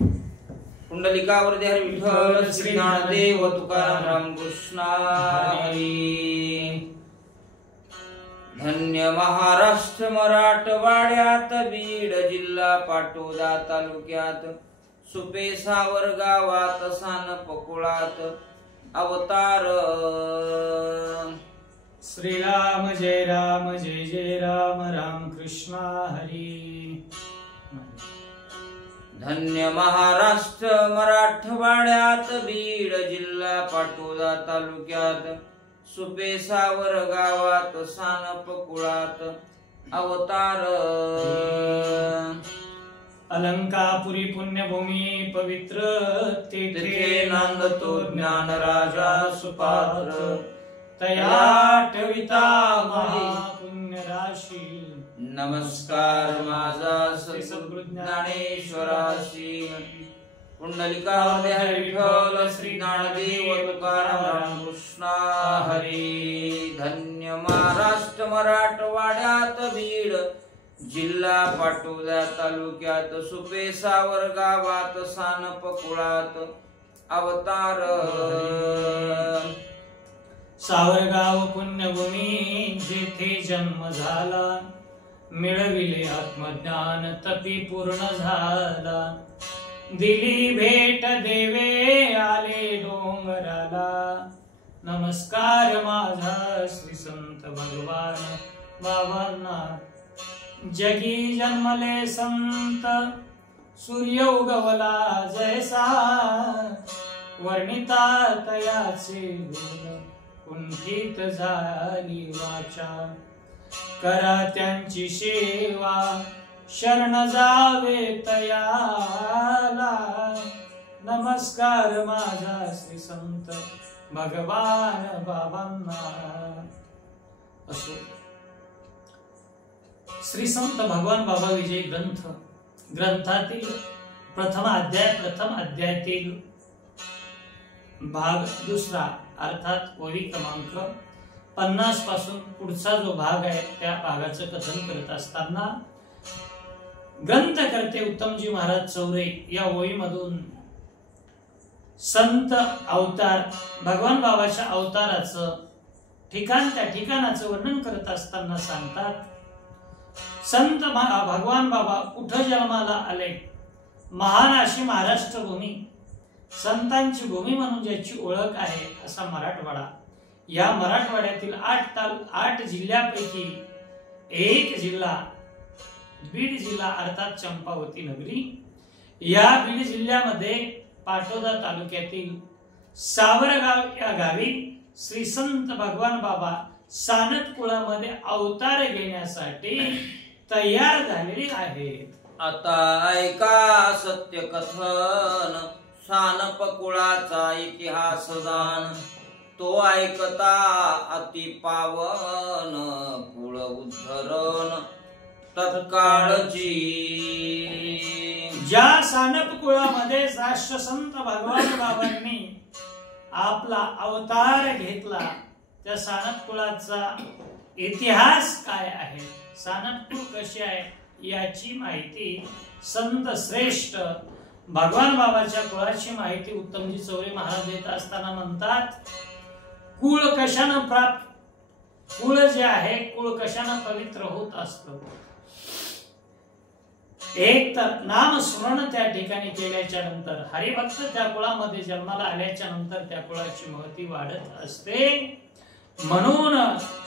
पुंडलिकावरती हरी विठ्ठल श्री ज्ञानदेव तुकाराम रामकृष्ण हरी। धन्य महाराष्ट्र मराठवाड्यात बीड जिल्हा पाटोदा तालुक्यात सुपेसावर गावात सानपकुळात अवतार श्रीराम जय राम जय जय राम राम कृष्ण हरी। धन्य महाराष्ट्र मराठवाड्यात बीड जिल्हा पाटोदा तालुक्यात सुपेसावर गावात सानपकुळात अवतार अलंकापुरी पुण्यभूमी पवित्र तेथे नांदतो ज्ञान राजा सुपात्र तया ठविता महापुण्य राशी। नमस्कार माझा सद्गुरु ज्ञानेश्वराशी। पुंडलिकावरती हरी विठ्ठल श्री ज्ञानदेव तुकाराम रामकृष्ण हरी। धन्य महाराष्ट्र मराठवाड्यात बीड जिल्हा पाटोदा तालुक्यात सुपेसावर गावात सानपकुळात अवतार सावरगाव पुण्यभूमी जेथे जन्म झाला मिळविले आत्मज्ञान तपी पूर्ण झाला। दिली भेट देवे आले डोंगराला नमस्कार माझा श्री संत भगवान बाबांना। जगी जन्मले संत सूर्य उगवला जैसा वर्णिता तयाचे गुण कुंठित झाली वाचा। करा त्यांची सेवा शरण जावे तयाला नमस्कार माझा श्री संत भगवान बाबांना। असो श्री संत भगवान बाबा विजय ग्रंथातील प्रथम अध्यायातील भाग दुसरा अर्थात ओळी क्रमांक 50 पासून पुढचा जो भाग आहे त्या भागाचं कथन करत असताना ग्रंथकर्ते उत्तमजी महाराज चौरे या ओळीमधून संत अवतार भगवान बाबाच्या अवताराचं ठिकाण त्या ठिकाणाचं वर्णन करत असताना सांगतात संत भगवान बाबा कुठं जन्माला आले। महान अशी महाराष्ट्र भूमी संतांची भूमी म्हणून ज्याची ओळख आहे असा मराठवाडा। या मराठवाड्यातील 8 जिल्ह्यापैकी एक जिल्हा बीड जिल्हा अर्थात चंपावती नगरी। या बीड जिल्ह्यामध्ये पाटोदा तालुक्यातील सावरगाव या गावी श्री संत भगवान बाबा सानपकुळामध्ये अवतार घेण्यासाठी तयार झालेले आहेत। आता ऐका सत्य कथन सानपकुळाचा इतिहास जाण। तो ऐकता अति पावन कुळ उद्धरण तत्काळची। ज्या सानपकुळामध्ये राष्ट्रसंत भगवान बाबांनी आपला अवतार घेतला त्या सानपकुळाचा इतिहास काय आहे सानपकुळ कशी आहे याची माहिती संत श्रेष्ठ भगवान बाबाच्या कुळाची माहिती उत्तमजी चौरे महाराज देत असताना म्हणतात कुळ कशानं प्राप्त कुळ जे आहे कुळ कशानं पवित्र होत असतं। एक तर नाम स्मरण त्या ठिकाणी केल्याच्या नंतर हरिभक्त त्या कुळामध्ये जन्माला आल्याच्या नंतर त्या कुळाची महती वाढत असते। म्हणून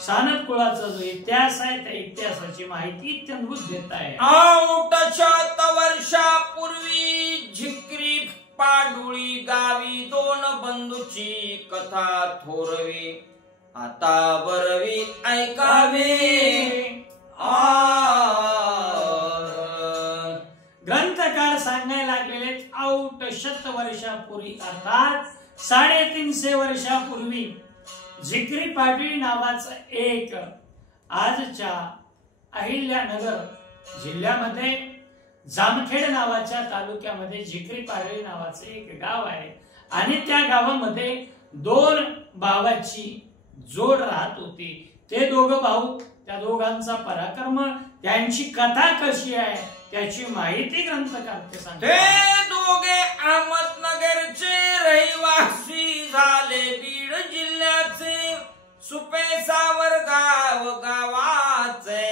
सानपकुळाचा जो इतिहास आहे त्या इतिहासाची माहिती अत्यंत देत आहे। 8 वर्षापूर्वी झिक्री पाडुळी गावी 2 बंधूची कथा थोरवी आता बरवी ऐकावे। ग्रंथकार सांगायला लागलेले 8 वर्षापूर्वी अर्थात 350 वर्षापूर्वी झिक्री पाडळी नावाचा एक आजच्या अहिल्यानगर जिल्ह्यामध्ये जामखेड नावाच्या तालुक्यामध्ये झिक्री पाडळी नावाचे एक गाव आहे आणि त्या गावामध्ये 2 भावाची जोड राहत होती। ते दोघं भाऊ त्या दोघांचा पराक्रम त्यांची कथा कशी आहे त्याची माहिती ग्रंथकार सांगतात। ते दोघे अहमदनगरचे रहिवासी झाले बीड जिल्ह्याचे सुपे सावरगाव गावाचे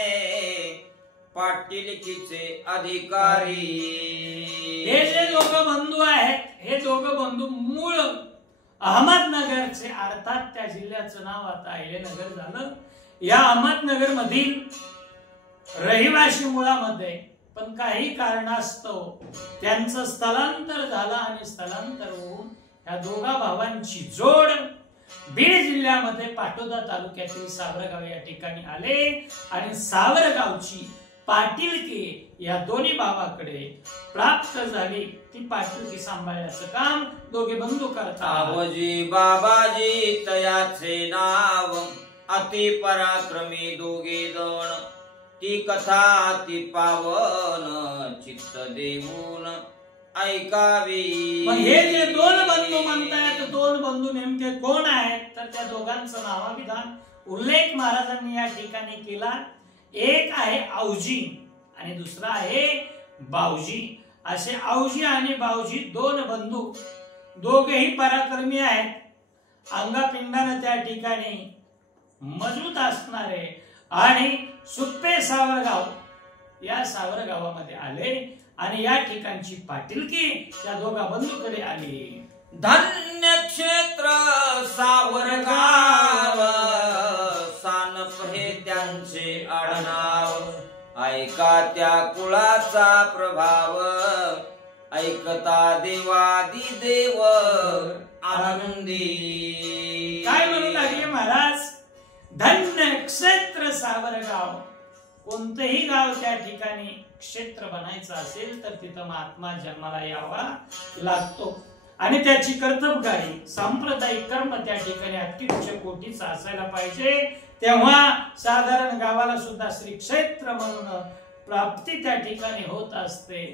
पाटीलकीचे अधिकारी. हे जे दोघं बंधू आहेत, हे दोघं बंधू मूळ अहमदनगरचे, अर्थात त्या जिल्ह्याचं नाव आता अहिल्यानगर झालं. या अहमदनगर मधील रहिवासी मुळामध्ये पण काही कारणास्तव त्यांचं स्थलांतर झालं आणि स्थलांतर होऊन या दोघा भावांची जोड बीड जिल्ह्यामध्ये पाटोदा तालुक्यातील सावरगाव या ठिकाणी आले आणि सावरगावची पाटीलकी या दोन्ही भावाकडे प्राप्त झाली. ती पाटीलकी सांभाळण्याचं काम दोघे बंधू करतात. आबाजी बाबाजी तयाचे नाव अति पराक्रमी दोघे जण ती कथा ती पावन चित्त देऊन ऐकावी. हे जे दोन बंधू म्हणतायत, दोन बंधू नेमके कोण आहेत तर त्या दोघांचं नावाविधान उल्लेख महाराजांनी या ठिकाणी केला. एक आहे औजी आणि दुसरा आहे बावजी. असे औजी आणि बावजी दोन बंधू, दोघेही पराक्रमी आहेत, अंगापिंडाने त्या ठिकाणी मजबूत असणारे आणि सुप्पे सावरगाव या सावरगावामध्ये आले आणि या ठिकाणची पाटीलकी त्या दोघा बंधूकडे आली. धन्य क्षेत्र सावरगाव सानप हे त्यांचे आडनाव ऐका त्या कुळाचा प्रभाव ऐकता देवादी देव आनंदी. काय म्हणू लागले महाराज? धन्य क्षेत्र सावरगाव. कोणतेही गाव त्या ठिकाणी क्षेत्र बनायचं असेल तर तिथं महात्मा जन्माला यावा लागतो आणि त्याची कर्तबगारी सांप्रदायिक कर्म त्या ठिकाणी अत्युच्च कोटीचा असायला पाहिजे. तेव्हा साधारण गावाला सुद्धा श्री क्षेत्र म्हणून प्राप्ती त्या ठिकाणी होत असते.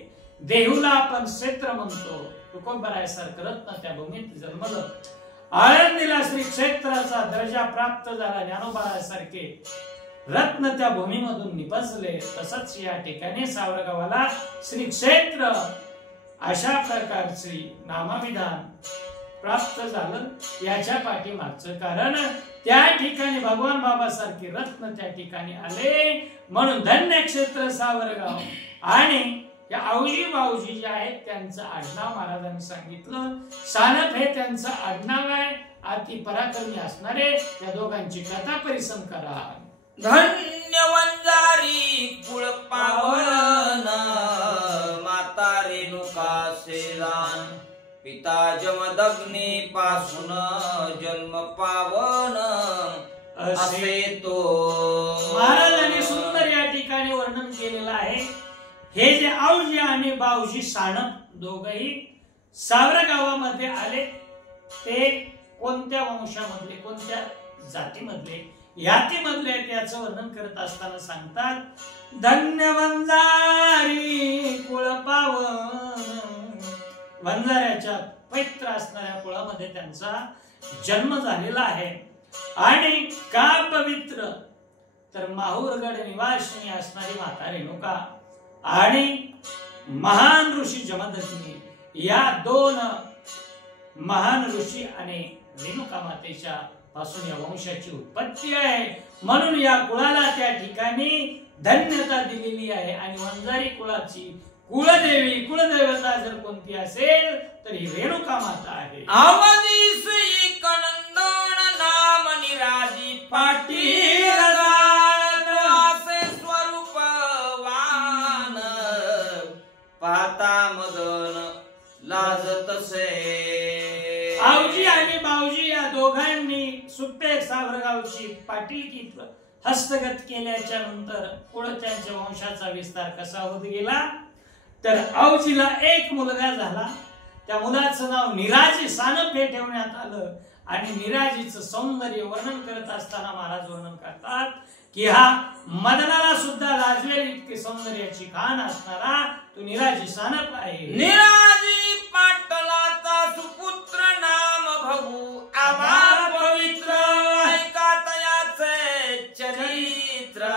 देहूला आपण क्षेत्र म्हणतो. तुकोबरायासारखं रत्न त्या भूमीत जन्मलं. आळंदीला श्री क्षेत्राचा दर्जा प्राप्त झाला. ज्ञानोबासारखे रत्न त्या भूमीमधून निपजले. तसंच या ठिकाणी सावरगावाला श्री क्षेत्र अशा प्रकारचे नामविधान प्राप्त झालं. याच्या पाठीमागचं कारण त्या ठिकाणी भगवान बाबासारखे रत्न त्या ठिकाणी आले म्हणून धन्य क्षेत्र सावरगाव. आणि या औजी बाऊजी जे आहेत त्यांचं आडनाव महाराजांनी सांगितलं. सानप हे त्यांचं आडनाव आहे. अति पराक्रमी असणारे या दोघांची कथा परिसम करा. धन्य वंजारी कुळ पावन माता रेणुका सेदान पिता जमदग्नी पासून जन्म पावन असे तो. महाराजांनी सुंदर या ठिकाणी वर्णन केलेलं आहे. हे जे औजी आणि बाऊजी सानप दोघही सावरगावामध्ये आले ते कोणत्या वंशामधले, कोणत्या जातीमधले, यातीमधले त्याचं वर्णन करत असताना सांगतात धन्य वंजारी कुळ पावन. वंजाऱ्याच्या पवित्र असणाऱ्या कुळामध्ये त्यांचा जन्म झालेला आहे. आणि का पवित्र तर माहूरगड निवासिनी असणारी माता रेणुका आणि महान ऋषी जमदग्नी या दोन महान ऋषी आणि रेणुका मातेच्या पासून या वंशाची उत्पत्ती आहे. म्हणून या कुळाला त्या ठिकाणी धन्यता दिलेली आहे. आणि वंजारी कुळाची कुळदेवी, कुळदेवता जर कोणती असेल तर ही रेणुका माता आहे. आवदी श्री कनंदन नाम निराजी पाटील असे स्वरूपवान पाहता मदन लाजतसे. आवजी आणि बावजी या दोघांनी सुप्पे सावरगावची पाटीलकी हस्तगत केल्याच्या नंतर पुढे त्यांच्या वंशाचा विस्तार कसा होत गेला तर आवजीला एक मुलगा झाला. त्या मुलाचं नाव निराजी सानप हे ठेवण्यात आलं. आणि निराजीचं सौंदर्य वर्णन करत असताना महाराज वर्णन करतात की हा मदनाला सुद्धा लाजलेली इतके सौंदर्याची खान असणारा तो निराजी सानप आहे. निराजी पाटलाचा सुपुत्र नाम भगू आभार पवित्र ऐका तयाचे चरित्र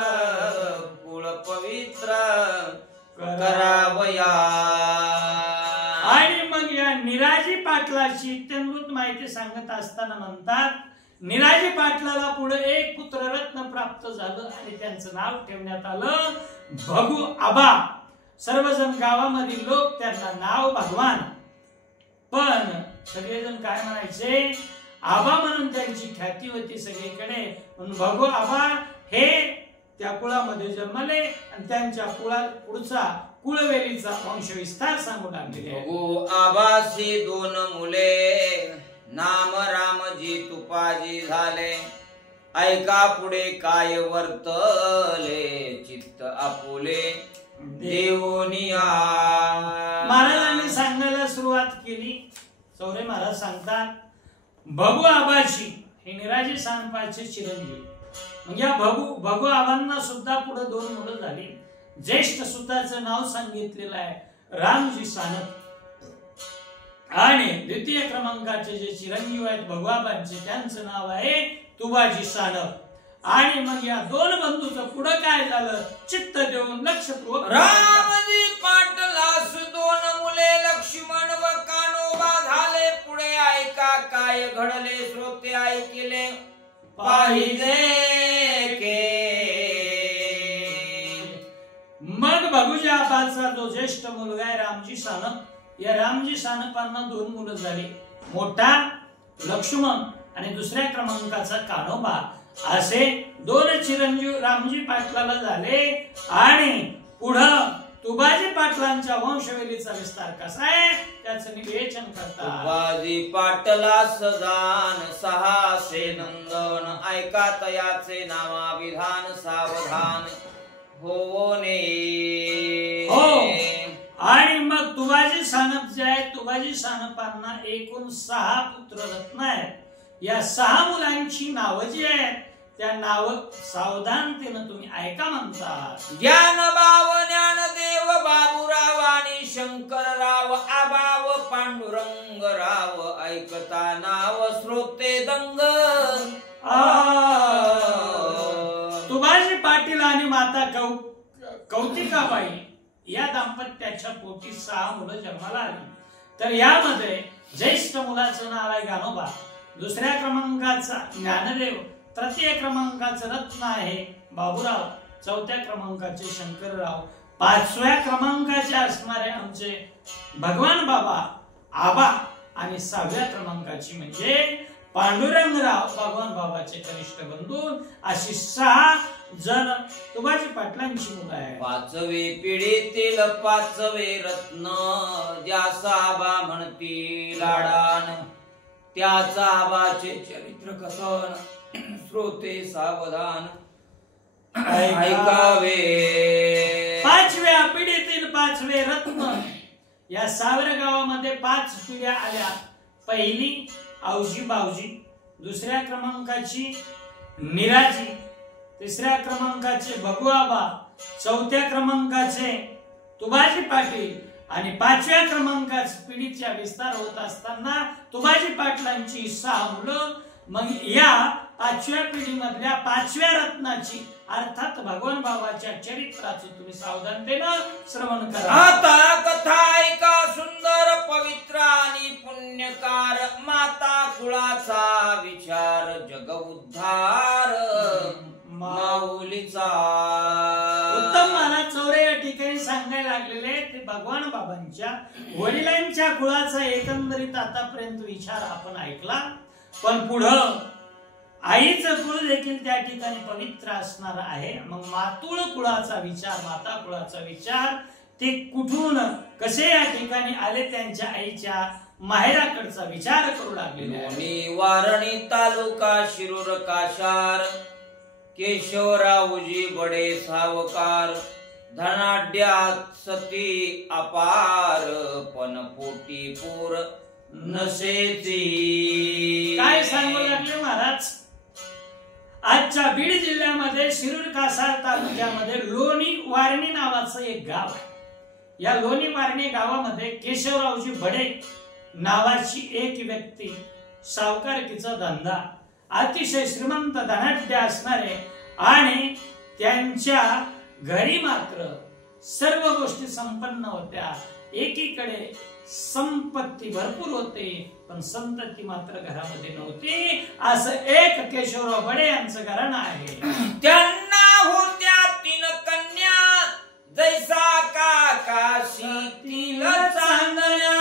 कुळ पवित्र करावया. आणि मग मग या निराजी पाटलाची इत्यंभूत माहिती सांगत असताना म्हणतात, निराजी पाटलाला पुढे एक पुत्ररत्न प्राप्त झालं आणि त्यांचं नाव ठेवण्यात आलं भगू आबा. सर्वजण गावामधील लोक त्यांना नाव भगवान, पण सगळेजण काय म्हणायचे, आबा म्हणून त्यांची ख्याती होती सगळीकडे. पण भगू आबा हे त्या कुळामध्ये जन्मले आणि त्यांच्या पुढचा कुळवेलीचा वंशविस्तार सांगू लागले. भगू आबासी 2 मुले, नाम रामजी तुपाजी झाले. ऐका पुढे काय वर्तले, चित्त आपुले देवोनिया. महाराजांनी सांगायला सुरुवात केली. चौरे महाराज सांगतात, भगू आबाची हे निराजी सांगपाचे चिरंजीव. म्हणजे या भगू आबांना सुद्धा पुढे 2 मुलं झाली. ज्येष्ठ सुताचं नाव सांगितलेलं आहे रामजी सानप, आणि द्वितीय क्रमांकाचे जे चिरंजीव आहेत भगू आबांचे त्यांचं नाव आहे तुबाजी सानप. आणि मग या 2 बंधूचं पुढे काय झालं, चित्त देऊन लक्षपूर्वक रामजी पाटलास 2 मुले, लक्ष्मण व कान्होबा झाले. पुढे ऐका काय घडले, श्रोते ऐकले पाहिजे के. मग भगूजा आबाचा जो ज्येष्ठ मुलगा आहे रामजी सानप, या रामजी सानपांना 2 मुलं झाली. मोठा लक्ष्मण आणि दुसऱ्या क्रमांकाचा कान्होबा, असे 2 चिरंजीव रामजी पाटलाला झाले. आणि पुढं तुबाजी पाटलांच्या वंशवेलीचा विस्तार कसा आहे त्याचं निवेचन करतात. तुबाजी पाटलास जान 6 नंदन, ऐका तयाचे नामाविधान सावधान होणे. हो, आणि मग तुबाजी सानप जे आहे, तुबाजी सानपांना एकूण 6 पुत्ररत्न आहेत. या 6 मुलांची नावं जी आहेत त्या नाव सावधानतेनं तुम्ही ऐका म्हणतात. ज्ञानबाव ज्ञानदेव बाबूराव आणि शंकरराव, आबाव पांडुरंगराव, ऐकता नाव श्रोते दंग. तुबाजी पाटील आणि माता कौतिकाबाई या दाम्पत्याच्या पोटी 6 मुलं जन्माला आली. तर यामध्ये ज्येष्ठ मुलाचं नाव आहे गानोबा, दुसऱ्या क्रमांकाचा ज्ञानदेव, तृतीय क्रमांकाचं रत्न आहे बाबूराव, चौथ्या क्रमांकाचे शंकरराव, 5व्या क्रमांकाचे असणारे आमचे भगवान बाबा आबा, आणि 6व्या क्रमांकाची म्हणजे पांडुरंगराव भगवान बाबाचे कनिष्ठ बंधू. अशी 6 जण तुबाजी पाटलांची मुलं आहे. 5वे पिढीतील 5वे रत्न, ज्याचा आबा म्हणती लाडान, त्याचा आबाचे चरित्र कथन श्रोते सावधान ऐकावे. 5व्या पिढीतील 5वे रत्न. या सावरे गावामध्ये 5 पिढ्या आल्या. पहिली आवजी बावजी, दुसऱ्या क्रमांकाची निराजी, तिसऱ्या क्रमांकाचे भगू आबा, चौथ्या क्रमांकाचे तुबाजी पाटील, आणि 5व्या क्रमांकाच्या पिढीचा विस्तार होत असताना तुबाजी पाटलांची 6 मुलं. मग या 5व्या पिढीमधल्या 5व्या रत्नाची अर्थात भगवान बाबाच्या चरित्राचं तुम्ही सावधानतेनं श्रवण करा. आता कथा ऐका सुंदर पवित्र आणि पुण्यकार, माता कुळाचा विचार जग उद्धार माऊलीचा. उत्तम महाराज चौरे या ठिकाणी सांगायला लागलेले ते भगवान बाबांच्या वडिलांच्या कुळाचा एकंदरीत आतापर्यंत विचार आपण ऐकला. पण पुढं आईचं कुळ देखील त्या ठिकाणी पवित्र असणार आहे. मग मातुळ कुळाचा विचार, माता कुळाचा विचार ते कुठून कसे या ठिकाणी आले, त्यांच्या आईच्या माहेराकडचा विचार करू लागले. वारणी तालुका शिरूर काशार, केशवरावजी बडे सावकार, धनाढ्यात सती अपार, पण पोटी पूर नसेची. काय सांगू लागले महाराज. आजच्या बीड जिल्ह्यामध्ये शिरूर कासार तालुक्यामध्ये लोणी वारणी नावाचं एक गाव आहे. या लोणी वारणी गावामध्ये केशवरावजी बडे नावाची एक व्यक्ती, सावकारकीचा धंदा, अतिशय श्रीमंत धनाढ्य असणारे, आणि त्यांच्या घरी मात्र सर्व गोष्टी संपन्न होत्या. एकीकडे संपत्ती भरपूर होते पण संतती मात्र घरामध्ये नव्हती. असं एक केशवराव बडे यांचं घराणं आहे. त्यांना होत्या 3 कन्या, जैसा काकाशीतील चांदण्या,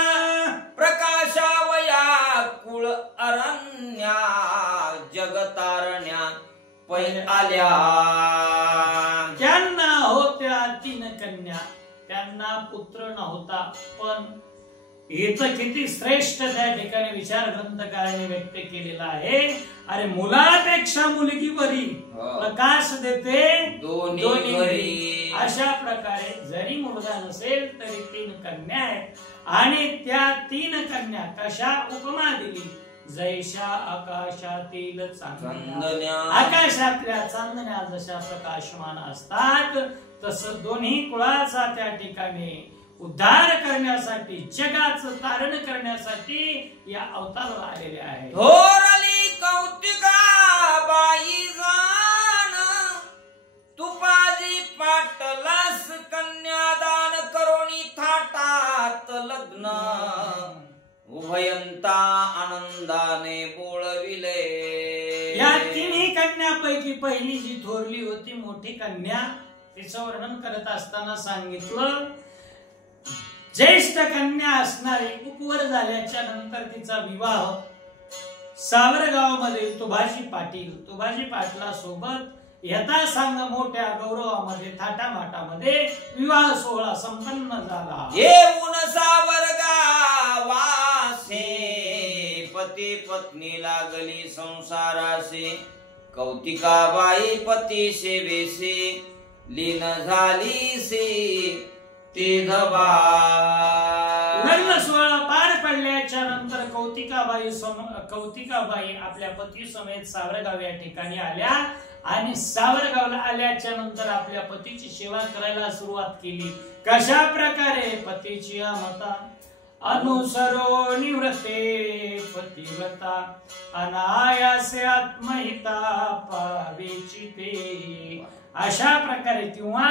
प्रकाशावया कुळ अरण्या, जगतारण्या पै आल्या. त्यांना होत्या 3 कन्या, त्यांना पुत्र नव्हता. पण इथं किती श्रेष्ठ त्या ठिकाणी विचार ग्रंथकाराने व्यक्त केलेला आहे. अरे मुलापेक्षा मुलगी बरी, प्रकाश देते दोन्ही बरी. अशा प्रकारे जरी मुलगा नसेल तरी 3 कन्या आहेत आणि त्या 3 कन्या कशा उपमा दिली, जैशा आकाशातील चांदण्या. आकाशातल्या चांदण्या जशा प्रकाशमान असतात तसं दोन्ही कुळाचा त्या ठिकाणी उद्धार करण्यासाठी, जगाचं तारण करण्यासाठी या अवताराला आलेले आहे. थोरली कौतिकाबाई जाण, तुपाजी पाटलास कन्यादान, करोनी थाटात लग्न, उभयंता आनंदाने बोळविले. या 3 कन्यापैकी पहिली जी थोरली होती, मोठी कन्या, तिचं वर्णन करत असताना सांगितलं, ज्येष्ठ कन्या असणारी उपवर झाल्याच्या नंतर तिचा विवाह सावरगावामध्ये तुभाजी पाटला सोबत यथा सांग मोठ्या गौरवामध्ये थाटामाटामध्ये विवाह सोहळा संपन्न झाला. येऊन सावरगावासे पती पत्नी लागली संसारासे, कौतिकाबाई पती सेवेसे लीन झालीसे ते धबा. लग्न सोहळा पार पडल्याच्या नंतर कौतिकाबाई आपल्या पती समेत सावरगाव या ठिकाणी आल्या आणि सावरगावला आल्याच्या नंतर आपल्या पतीची सेवा करायला सुरुवात केली. कशा प्रकारे? पतीची मता अनुसरो निवृत्ते पतिव्रता, अनायासे आत्महिता पावेची ते. अशा प्रकारे किंवा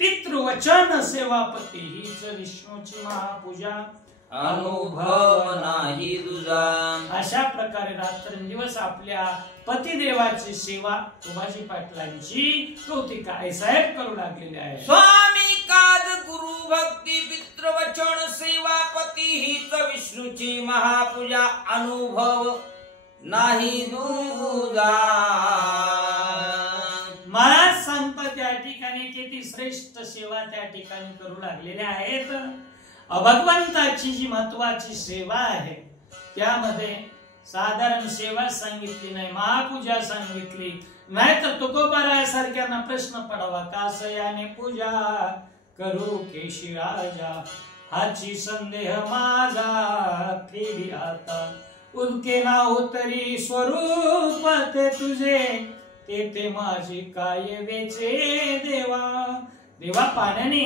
पितृवचन सेवापती हीच विष्णूची महापूजा, अनुभव नाही तुझा. अशा प्रकारे रात्रंदिवस आपल्या पतिदेवाची सेवा तुभाजी पाटलांची कौतिका आई साहेब करू लागलेले आहे. स्वामी काज गुरु भक्ती पितृवचन सेवापती हीच विष्णूची महापूजा, अनुभव नाही तुझा. महाराज सांगतात त्या ठिकाणी किती श्रेष्ठ सेवा त्या ठिकाणी करू लागलेल्या आहेत. भगवंताची जी महत्वाची सेवा आहे त्यामध्ये साधारण सेवा सांगितली नाही, महापूजा सांगितली नाही. तर तुकोबारायासारख्यांना प्रश्न पडावा, कासयाने पूजा करू केशी राजा, हाची संदेह माझा फेरी आता. उदके ना उतरी स्वरूप ते तुझे, ते माझी काय वेचे देवा. देवा पाण्याने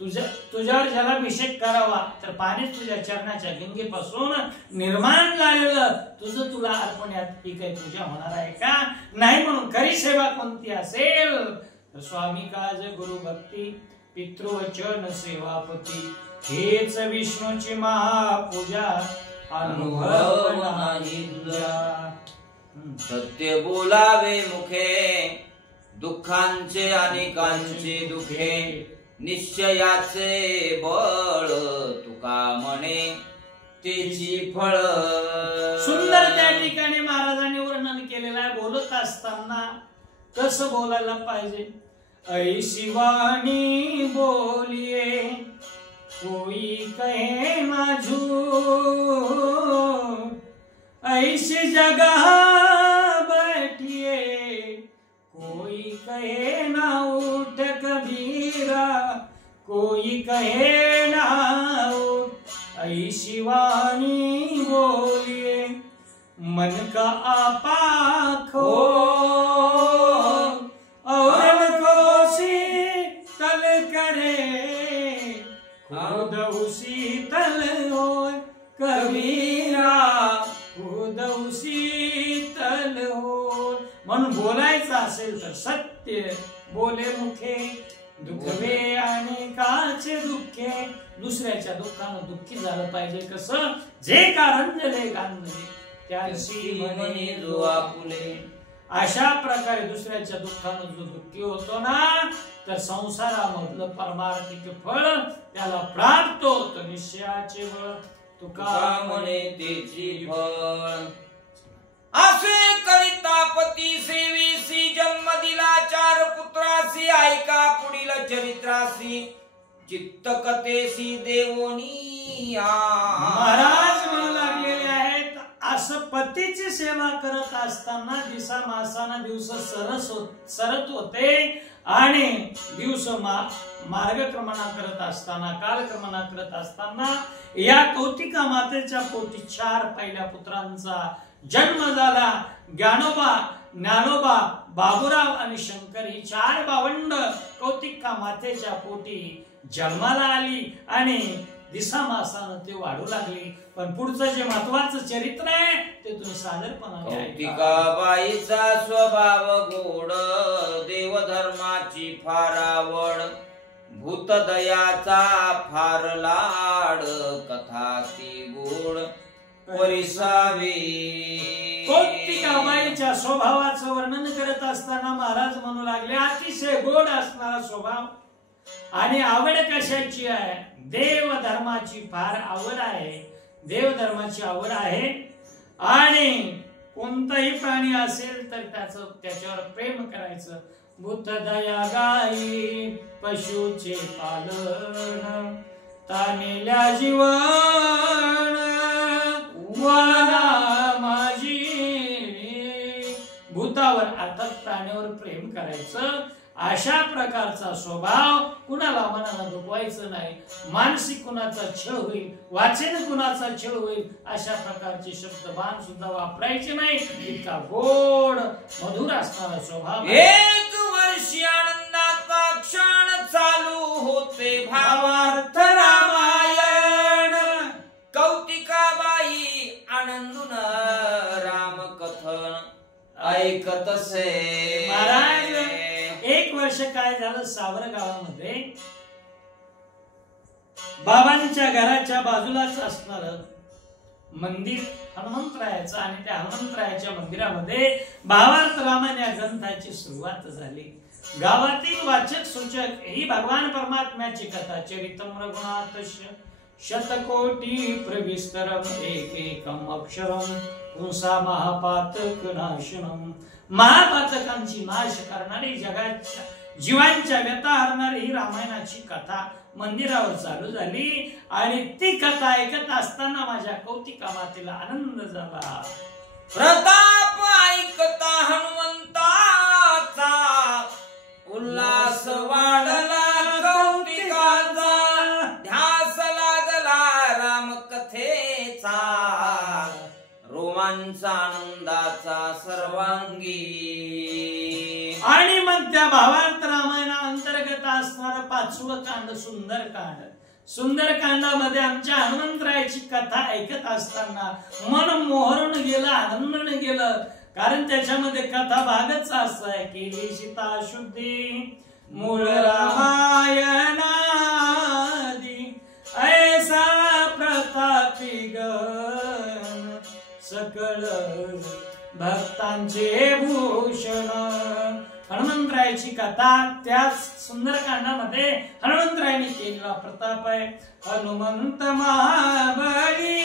तुझ्यावर जलाभिषेक करावा तर पाणीच तुझ्या चरणाच्या गंगेपासून निर्माण झालेलं तुझं तुला अर्पण, यात ही काही पूजा होणार आहे का? नाही. म्हणून खरी सेवा कोणती असेल तर स्वामी काज गुरु भक्ती पितृवचन सेवापती हेच विष्णूची महापूजा, अनुभव नाही तुझा. सत्य बोलावे मुखे, दुःखांचे अनेकांचे दुखे, निश्चयाचे बळ तुका म्हणे त्याची फळ. सुंदर त्या ठिकाणी महाराजांनी वर्णन केलेलं आहे. बोलत असताना कसं बोलायला पाहिजे. ऐशी वाणी बोलिये कोई कहे ना झूठ, ऐसी जगह बैठिए कोई कहे ना उठ कबीरा, कोई कहे ना उठ. ऐसी वाणी बोलिए मन का आपा खो, और को शीतल करे खुद शीतल हो कबीरा, खुद शीतल हो. म्हणून बोलायचं असेल तर सत्य बोले मुखे, दुःखवे अनेकाचे दुःखे, दुसऱ्याच्या दुःखानं दुःखी झालं पाहिजे कसं, जे कारंजले गांजले त्याशी म्हणे जो आपुले. अशा प्रकारे दुसऱ्याच्या दुःखानं जो दुःखी होतो ना, तर संसारामधलं परमार्थिक फळ त्याला प्राप्त होतं निश्चयाचे बळ. तुका म्हणे तेची फळ. असे करिता पती सेवेसी जन्म दिला 4 पुत्रासी. ऐका पुढील चरित्रासी चित्त कथेसी देवोनी. महाराज म्हणू लागलेले आहेत, असं पतीची सेवा करत असताना दिसा मासाना दिवस सरत होते आणि दिवस मार्गक्रमणा करत असताना, कालक्रमणा करत असताना या कौतिका मातेच्या पोटी 4 पहिल्या पुत्रांचा जन्म झाला. ज्ञानोबा, ज्ञानोबा, बाबूराव आणि शंकर ही 4 भावंड कौतिका मातेच्या पोटी जन्माला आली आणि दिसामासानं ते वाढू लागली. पण पुढचं जे महत्वाचं चरित्र आहे ते तुम्ही सादरपणाने कौतिकाबाईचा स्वभाव गोड, देवधर्माची फार आवड, भूतदयाचा फार लाड, कथा ती गोड परिसावी. कौतिकाबाईच्या स्वभावाचं वर्णन करत असताना महाराज म्हणू लागले, अतिशय गोड असणारा स्वभाव आणि आवड कशाची आहे, देव धर्माची फार आवड आहे. देव धर्माची आवड आहे आणि कोणताही प्राणी असेल तर त्याच्यावर प्रेम करायचं. भूतदया गाई पशुचे पालन, तानेल्या जीवन वाला माझी. भूतावर अर्थात प्राण्यावर प्रेम करायचं. अशा प्रकारचा स्वभाव कुणाला मनाला दुखवायचं नाही. मानसिक कुणाचा छळ होईल, वाचेन कुणाचा छळ होईल अशा प्रकारचे शब्दबाण सुद्धा वापरायचे नाही. इतका गोड मधुर असणारा स्वभाव. 1 वर्षी आनंदाचा क्षण चालू होते भावार्थ रामायण. कौतिकाबाई आनंदून राम कथन ऐकतसे. महाराज 1 वर्ष काय झालं, सावर गावामध्ये बाबांच्या घराच्या बाजूलाच असणार मंदिर हनुमंतरायाचं आणि त्या हनुमंतरायाच्या मंदिरामध्ये भावार्थ रामायण या ग्रंथाची सुरुवात झाली. गावातील वाचक सूचक ही भगवान परमात्म्याची कथा. चरितम रघुनाथ शतकोटी प्रविस्तरम एकैकम अक्षरम पुंसा महापातक नाशनम. महापातकांची नाश करणारी, जगाच्या जीवांच्या व्यथा हरणारी ही रामायणाची कथा मंदिरावर चालू झाली आणि ती कथा ऐकत असताना माझ्या कौतिका मातेला आनंद झाला. प्रताप ऐकता हनुमंताचा उल्हास वाढला कौतिकाचा. ध्यास लागला रामकथेचा, रोमांच आनंदाचा सर्वांगी. आणि मग त्या भावार्थ रामायणा अंतर्गत असणारं 5वं कांड सुंदरकांड. सुंदरकांडामध्ये आमच्या हनुमंतरायाची कथा ऐकत असताना मन मोहरून गेलं, आनंदाने गेलं. कारण त्याच्यामध्ये कथा भागच असा आहे, केली सीता शुद्धी मूळ रामायणादी, ऐसा प्रतापी गण सकळ भक्तांचे भूषण. हनुमंतरायाची कथा त्या सुंदरकांडामध्ये हनुमंतरायाने केलेला प्रताप आहे. हनुमंत महाबळी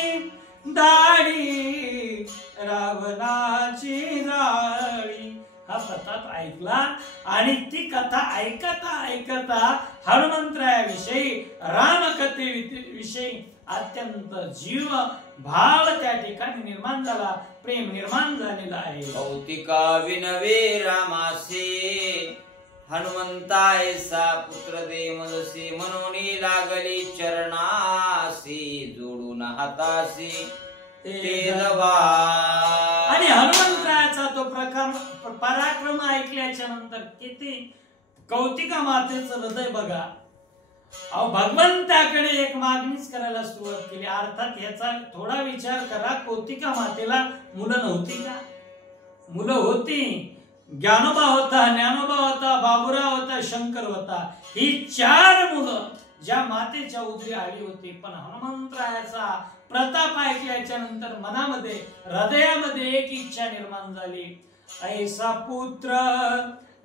दाढी रावणाची जाळी हा प्रताप ऐकला आणि ती कथा ऐकता ऐकता हनुमंतरायाविषयी, रामकथेविषयी अत्यंत जीव भाव त्या ठिकाणी निर्माण झाला, प्रेम निर्माण झालेला आहे. कौतिका विनवे रामासे हनुमंतायसा पुत्र दे मनसे. मनोनी लागली चरणासी जोडून हातासी ते दवा. आणि हनुमंतरायाचा तो पराक्रम ऐकल्याच्या नंतर किती कौतिका मातेचं हृदय बघा. अहो भगवंताकडे एक मागणीच करायला सुरुवात केली. अर्थात याचा थोडा विचार करा, कौतिका मातेला मुलं नव्हती का? मुलं होती, ज्ञानोबा होता, ज्ञानोबा होता, बाबूराव होता, शंकर होता. ही 4 मुलं ज्या मातेच्या उदरी आली होती, पण हनुमंतरायाचा प्रताप ऐकल्याच्या नंतर मनामध्ये हृदयामध्ये एक इच्छा निर्माण झाली. ऐसा पुत्र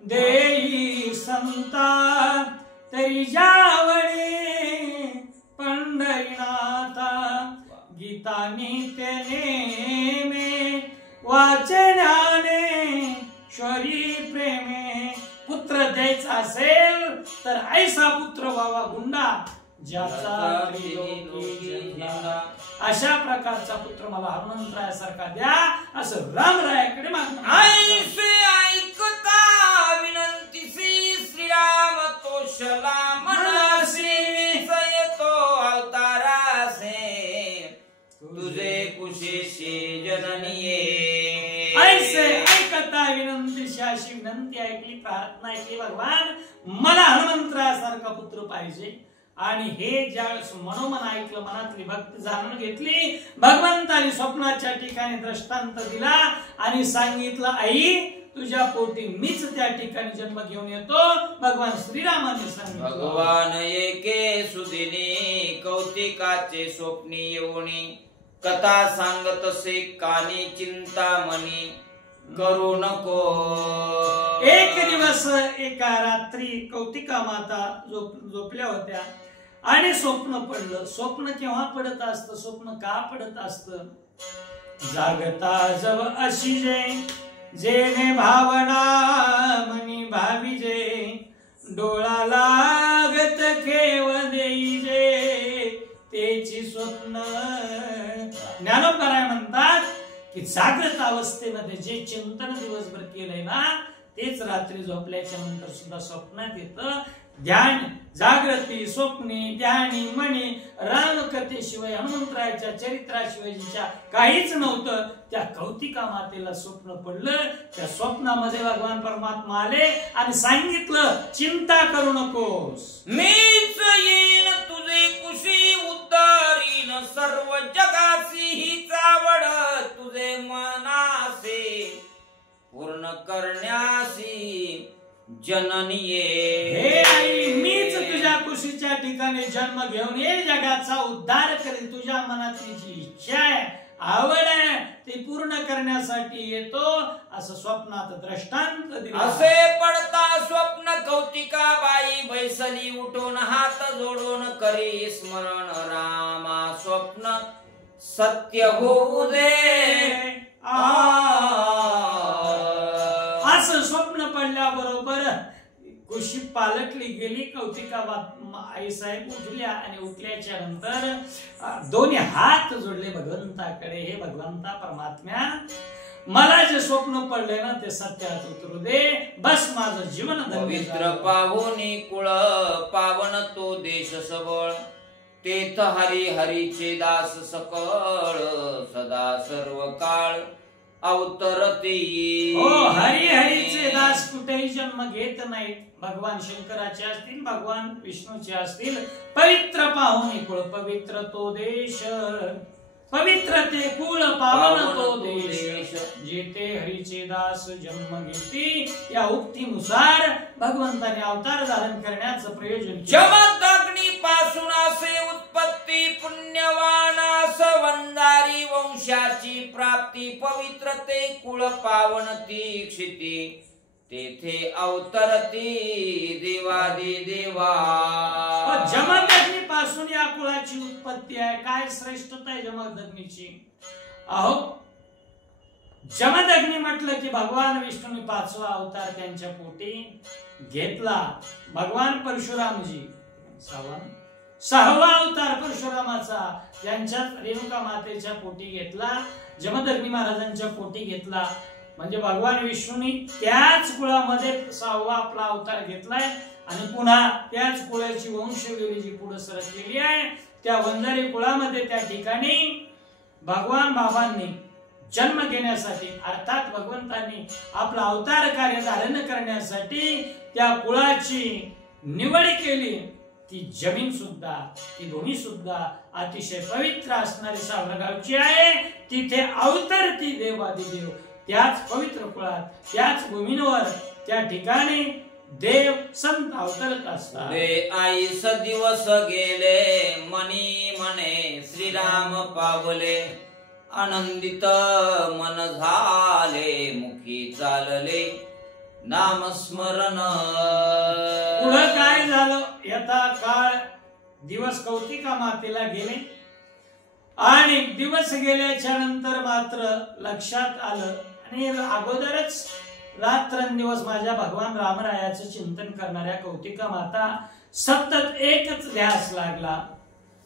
देई संता तरी जावळे पंढरीनाथा. गीता नित्य नेमे वाचनाने श्वरी प्रेमे. पुत्र द्यायचा असेल तर ऐसा पुत्र व्हावा गुंडा ज्याचा त्रिलोकी झेंडा. अशा प्रकारचा पुत्र मला हनुमंतरायासारखा द्या असं रामरायाकडे मागणं. ऐसे ऐकता विनंतीसी श्रीराम तोषला मनासी. सयतो अवतारासे तुझे कुशेशी जननीये. ऐसे ऐकता विनंतीशी अशी विनंती ऐकली, प्रार्थना ऐकली. भगवान मला हनुमंतरायासारखा पुत्र पाहिजे. आणि हे ज्यावेळेस मनोमन ऐकलं, मनातली भक्ती जाणून घेतली, भगवंताने स्वप्नाच्या ठिकाणी दृष्टांत दिला आणि सांगितलं आई तुझ्या पोटी मीच त्या ठिकाणी जन्म घेऊन येतो. भगवान श्रीरामाने सांगितलं. भगवान एके सुदिनी कौतिकाचे स्वप्नी येऊनी. कथा सांगतसे कानी चिंतामणी करू नको. एक दिवस एका रात्री कौतिका माता झोपल्या होत्या आणि स्वप्न पडलं. स्वप्न केव्हा पडत असतं, स्वप्न का पडत असतं? जागता जव अशी जेने भावना मनी भाविजे. डोळा लागत खेव देईजे तेची स्वप्न. ज्ञानोबराय म्हणतात की जागृत अवस्थेमध्ये जे चिंतन दिवसभर केलंय ना तेच रात्री झोपल्याच्या नंतर सुद्धा स्वप्नात येतं. ध्यान जागृती स्वप्नी ध्यानी मनी रामकथेशिवाय हनुमंतरायाच्या चरित्राशिवाय जिच्या काहीच नव्हतं. त्या कौतिका मातेला स्वप्न पडलं. त्या स्वप्नामध्ये भगवान परमात्मा आले आणि सांगितलं चिंता करू नकोस. मीच येईन तुझे कुशी उद्धारीन सर्व जगासी. ही चावड तुझे मनासे पूर्ण करण्यासी जननीये. हे आई मीच तुझ्या कुशीच्या ठिकाणी जन्म घेऊन येईल, जगाचा उद्धार करेल. तुझ्या मनातली जी इच्छा आहे, आवड आहे ती पूर्ण करण्यासाठी येतो असं स्वप्नात दृष्टांत दिलं. असे पडता स्वप्न कौतिका बाई बैसली उठून हात जोडून करी स्मरण रामा. स्वप्न सत्य होऊ दे. असं स्वप्न पडल्याबरोबर कुशी पालटली गेली. कौतिका आई साहेब उठल्या आणि उठल्याच्या नंतर दोन्ही हात जोडले भगवंताकडे. हे भगवंता परमात्म्या मला जे स्वप्न पडले ना ते सत्यात उतरू दे. बस माझं जीवन पवित्र पाहुनी कुळ पावन तो देश सबळ. तेथ हरी हरीचे दास सकळ सदा सर्व काळ अवतरती. हो हरी हरीचे दास कुठेही जन्म घेत नाहीत. भगवान शंकराचे असतील, भगवान विष्णूचे असतील. पवित्र पाहुणी कुळ पवित्र तो देश. पवित्र ते कुळ पावन तो देश. जेथे हरीचे दास जन्म घेती. या उक्तीनुसार भगवंताने अवतार धारण करण्याचं प्रयोजन. जमदग्नी पासून असे उत्पत्ती पुण्यवानास वंदारी वंशाची प्राप्ती. पवित्र ते कुळ पावन ती क्षिती. तेथे अवतरती देवादी देवा. जमदग्नी पासून या कुळाची उत्पत्ती आहे. काय श्रेष्ठता आहे जमदग्नीची. अहो जमदग्नी म्हटलं की भगवान विष्णूने 5वा अवतार त्यांच्या पोटी घेतला. भगवान परशुरामजी 6वा अवतार परशुरामाचा त्यांच्या रेणुका मातेच्या पोटी घेतला. जमदग्नी महाराजांच्या पोटी घेतला. म्हणजे भगवान विष्णूने त्याच कुळामध्ये 6वा आपला अवतार घेतलाय आणि पुन्हा त्याच कुळाची वंशवेली जी पुढे सरकलेली आहे त्या वंजारी कुळामध्ये त्या ठिकाणी भगवान बाबांनी जन्म घेण्यासाठी अर्थात भगवंतांनी आपला अवतार कार्य धारण करण्यासाठी त्या कुळाची निवड केली. ती जमीन सुद्धा ती भूमी सुद्धा अतिशय पवित्र असणारी सावरगावची आहे. तिथे अवतरती देवादिदेव. त्याच पवित्र कुळात त्याच भूमीवर त्या ठिकाणी देव संत अवतरत असतात. आईस दिवस गेले मनी म्हणे श्रीराम पावले आनंदित मन झाले मुखी चालले नामस्मरण. पुढे काय झालं? यथा काळ दिवस कौतिका मातेला गेले आणि दिवस गेल्याच्या नंतर मात्र लक्षात आलं आणि अगोदरच रात्रंदिवस माझ्या भगवान रामरायाचं चिंतन करणाऱ्या कौतिका माता सतत एकच ध्यास लागला.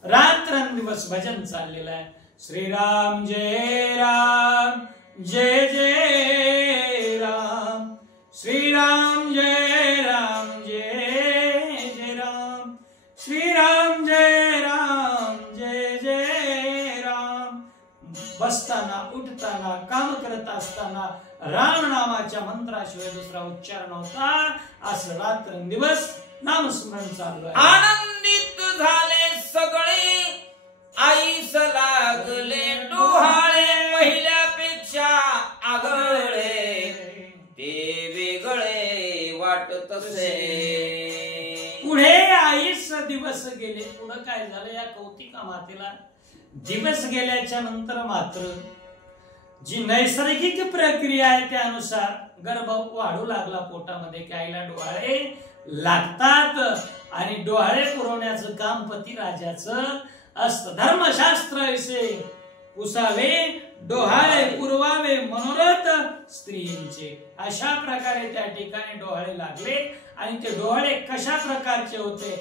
रात्रंदिवस भजन चाललेलं आहे. श्रीराम जय राम जय जय राम श्रीराम जय राम जय जय राम श्रीराम जय राम जय जय राम. बसताना उठताना काम करत असताना राम नामाच्या मंत्राशिवाय दुसरा उच्चार नव्हता. असं रात्रंदिवस नामस्मरण चालू आहे. आनंदित झाले सगळे आईस लागले डोहाळे पहिल्यापेक्षा आगळे ते वेगळे वाटत असे. पुढे आईस दिवस गेले. पुढे काय झालं? या कौतिका मातेला दिवस गेल्याच्या नंतर मात्र जी नैसर्गिक प्रक्रिया आहे त्यानुसार गर्भ वाढू लागला पोटामध्ये. आईला डोहाळे लागतात आणि डोहाळे पुरवण्याचं काम पती राजाचं असतं. धर्मशास्त्र ऐसे पुसावे डोहाळे पुरवावे मनोरथ स्त्रींचे. अशा प्रकारे त्या ठिकाणी डोहाळे लागले आणि ते डोहाळे कशा प्रकारचे होते?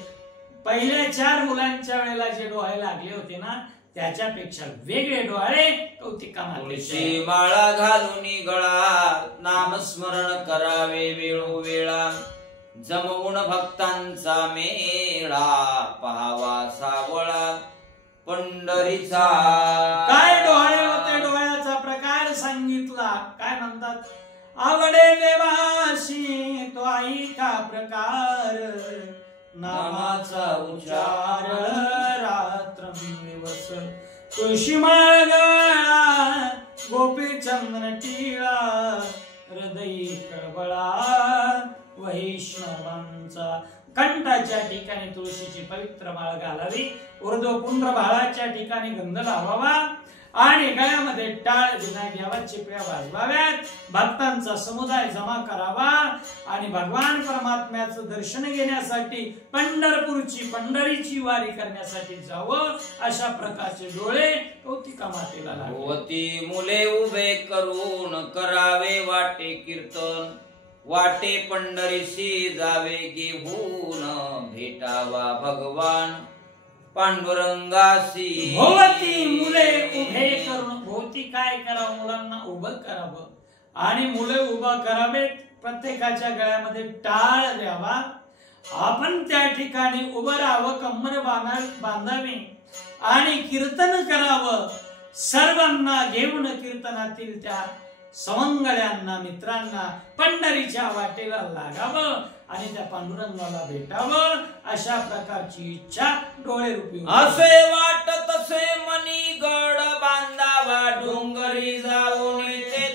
पहिल्या 4 मुलांच्या वेळेला जे डोहाळे लागले होते ना त्याच्यापेक्षा वेगळे डोहाळे कौतिका मातेचे. माळा घालून गळा नामस्मरण करावे वेळोवेळा जमवून भक्तांचा मेळा पहावा सावळा पंढरीचा. काय डोहाळे होते? डोळ्याचा प्रकार सांगितला. काय म्हणतात? आवडे देवाशी तो ऐका प्रकार नामाचा उच्चार रात्रंदिवस तुळशी माळ गळा गोपी चंदन टिळा हृदयी कळवळा वैष्णवांचा. कंठाच्या ठिकाणी तुळशीची पवित्र माळ घालावी, ऊर्ध्वपुंड्र भाळाच्या ठिकाणी गंध लावावा आणि गळ्यामध्ये टाळ विना घ्यावा, चिपळ्या वाजवाव्यात, भक्तांचा समुदाय जमा करावा आणि भगवान परमात्म्याचं दर्शन घेण्यासाठी पंढरीची वारी करण्यासाठी जावं. अशा प्रकारचे डोळे कौतिका मातेला लागले. मुले उभे करून करावे वाटे कीर्तन वाटे पंढरीशी जावे घेऊन भेटावा भगवान पांडुरंगाशी. भोवती मुले उभे करून. भोवती काय करावं? मुलांना उभं करावं आणि मुले उभा करावेत. प्रत्येकाच्या गळ्यामध्ये टाळ द्यावा. आपण त्या ठिकाणी उभं राहावं, कंबर बांधावी आणि कीर्तन करावं. सर्वांना घेऊन कीर्तनातील त्या सवंगड्यांना मित्रांना पंढरीच्या वाटेला लागावं आणि त्या पांडुरंगाला भेटावं. अशा प्रकारची इच्छा डोळे रूपी. असे वाटत असे मनी गड बांधावा डोंगरी जाऊन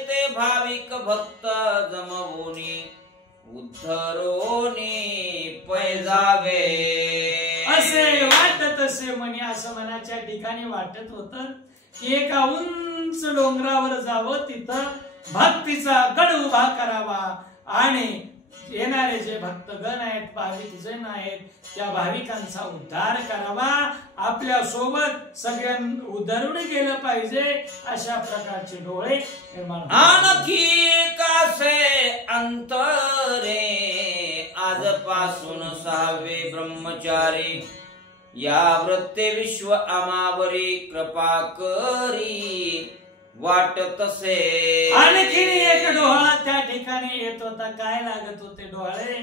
ते भाविक भक्त जमवूनी उद्धरोनी पैजावे. असे वाटत असे मनी. असं मनाच्या ठिकाणी वाटत होत की एका उंच डोंगरावर जावं, तिथं भक्तीचा गड उभा करावा आणि येणारे जे भक्तगण आहेत, भाविक जन आहेत, त्या भाविकांचा उद्धार करावा. आपल्या सोबत सगळ्यांना उद्धरून गेलं पाहिजे. अशा प्रकारचे डोळे निर्माण. आणखी कासे अंतरे आजपासून 6वे ब्रह्मचारी या वृत्ते विश्व आमावरी कृपा करी वाटत असे. आणखी एक डोळा त्या ठिकाणी येत होता. काय लागत होते डोळे?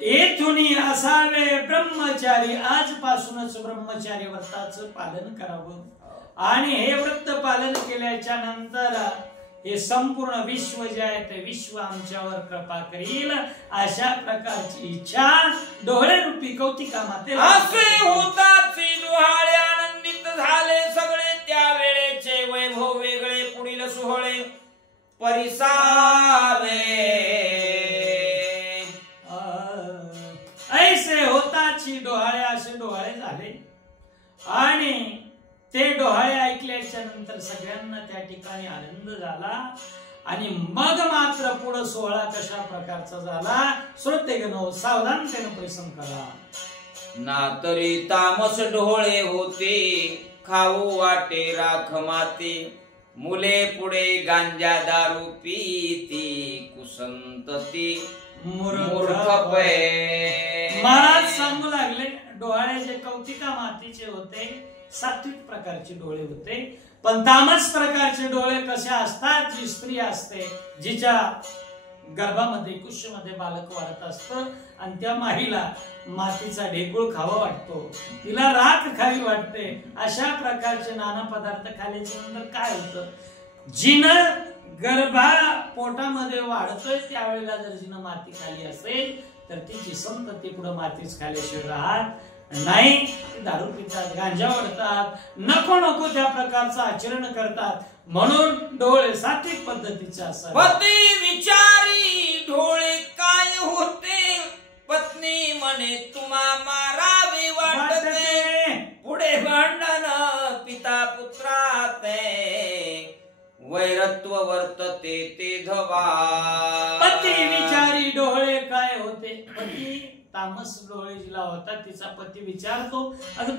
येथून असावे ब्रह्मचारी. आजपासूनच ब्रह्मचारी व्रताचं पालन करावं आणि हे व्रत पालन केल्याच्या नंतर हे संपूर्ण विश्व जे आहे ते विश्व आमच्यावर कृपा करील. अशा प्रकारची इच्छा डोळे रूपी कौतिका मातेला. असे होताच डोहाळे आनंदित झाले सगळे. त्या वेळेचे वैभव वेगळे पुढील सोहळे परिसावे ऐसे होताची डोहाळे असे डोहाळे झाले आणि ते डोहाळे ऐकल्याच्या नंतर सगळ्यांना त्या ठिकाणी आनंद झाला आणि मग मात्र पुढे सोहळा कशा प्रकारचा झाला श्रोतेगण सावधानतेने प्रसंग करा. ना तरी तामस डोळे होते खाऊ वाटे राख माते मुले पुढे गांजा दारू पीती कुसंतती मूर्ख पै. महाराज सांगू लागले डोहाळे जे कौतिका मातीचे होते सात्विक प्रकारचे डोळे होते पण तामस प्रकारचे डोळे कसे असतात. जी स्त्री असते जिच्या गर्भामध्ये कुशीमध्ये बालक वाढत असतं आणि त्या माहीला मातीचा ढेकूळ खावा वाटतो तिला राख खावी वाटते अशा प्रकारचे नाना पदार्थ खाल्याच्या नंतर काय होतं जिनं गर्भा पोटामध्ये वाढतोय त्यावेळेला जर जिनं माती खाली असेल तर तिची संतती पुढे मातीच खाल्याशिवाय राहत नाही. दारू पितात गांजा ओढतात नको नको त्या प्रकारचं आचरण करतात म्हणून डोळे सात्विक पद्धतीचे असतात. पती विचारी डोळे काय होते पत्नी म्हणे तुम्हा मारावे वाटते पुढे भांडण पिता पुत्रात वैरत्व वर्तते ते धवा. पती विचारी डोळे काय होते पती तामस डोळे जिला होतात तिचा पती विचारतो अगं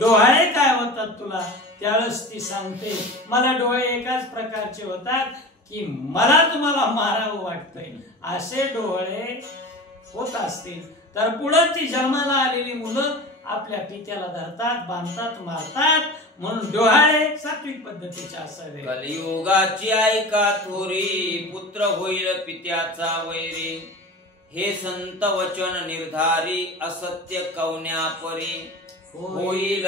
डोळे काय होतात तुला त्यावेळेस ती सांगते मला डोळे एकाच प्रकारचे होतात की मला तुम्हाला मारावं वाटतंय असे डोळे होत असतील तर पुढे ती जन्माला आलेली मुलं आपल्या पित्याला धरतात बांधतात मारतात म्हणून डोहाळे सात्विक पद्धतीचे असावे. कलियुगाची ऐका थोरी पुत्र होईल पित्याचा वैरी हे संत वचन निर्धारी असत्य कवन्या परी होईल.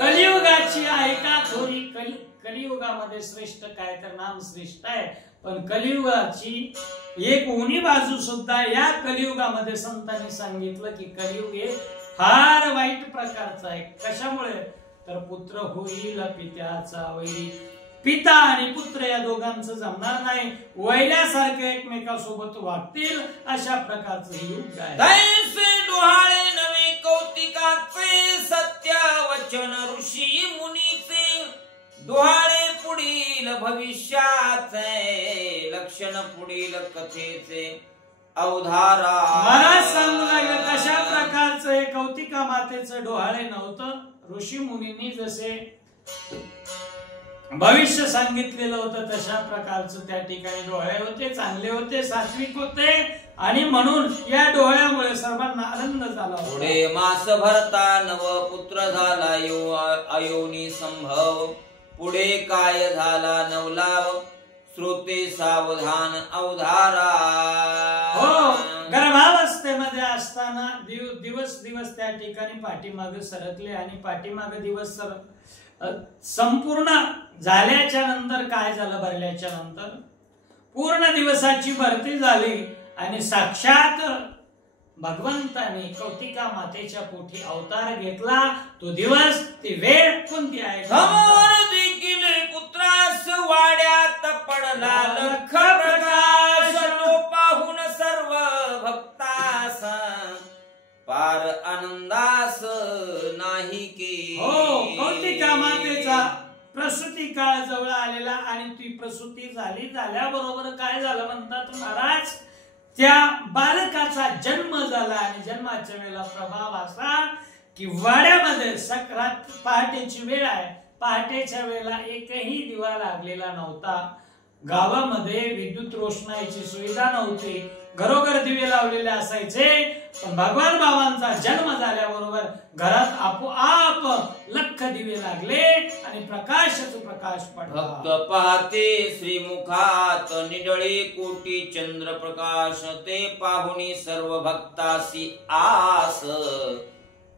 कलियुगाची ऐका थोरी कलियुगामध्ये श्रेष्ठ काय तर नाम श्रेष्ठ आहे पण कलियुगाची एक उणी बाजू सुद्धा या कलियुगामध्ये संतांनी सांगितलं की कलियुग हे फार वाईट प्रकारचं आहे. कशामुळे तर पुत्र होईल पित्याचा वैरी पिता आणि पुत्र या दोघांचं जमणार नाही वैल्यासारखे एकमेकांसोबत वागतील अशा प्रकारचं हे युग आहे. डोहाळे नवे कौतिकाचे सत्य वचन ऋषी मुनीचे डोहाळे पुढील भविष्याचे लक्षण पुढील कथेचे अवधारा. महाराज सांगू लागले कशा प्रकारचं कौतिका मातेचं डोहाळे नव्हतं. ऋषी मुनींनी जसे भविष्य सांगितलेलं होतं तशा प्रकारचं त्या ठिकाणी डोळे होते चांगले होते सात्विक होते आणि म्हणून या डोळ्यामुळे सर्वांना आनंद झाला. पुढे मास भरता नव पुत्र झाला अयोनी संभव पुढे काय झाला नवलाव श्रोते सावधान अवधारा. हो गर्भावस्थेमध्ये असताना दिवस त्या ठिकाणी पाठीमागे सरकले आणि पाठीमागे दिवस संपूर्ण झाल्याच्या नंतर काय झालं भरल्याच्या नंतर पूर्ण दिवसाची भरती झाली आणि साक्षात भगवंताने कौतिका मातेच्या पोटी अवतार घेतला. तो दिवस ती वेळ कोणती आहे देखील पुत्रास वाड्यात पडला लख प्रकाश तो पाहून सर्व भक्तास पार आनंदास नाही की. हो कौतिका मातेचा प्रसूती काळ जवळ आलेला आणि ती प्रसूती झाल्याबरोबर काय झालं म्हणतात महाराज त्या बालकाचा जन्म झाला आणि जन्माच्या वेळेला प्रभाव असा की वाड्यामध्ये सक्रात पहाटेची वेळ आहे पहाटेच्या वेळेला एकही दिवा लागलेला नव्हता. गावामध्ये विद्युत रोषणाईची सुविधा नव्हती घरोघर दिवे लावलेले असायचे पण भगवान बाबांचा जन्म झाल्याबरोबर घरात आपोआप लख दिवे लागले आणि प्रकाशाचा प्रकाश पडला. भक्त पाहते श्रीमुखात निडळे कोटी चंद्र प्रकाश ते पाहुणी सर्व भक्तासी आस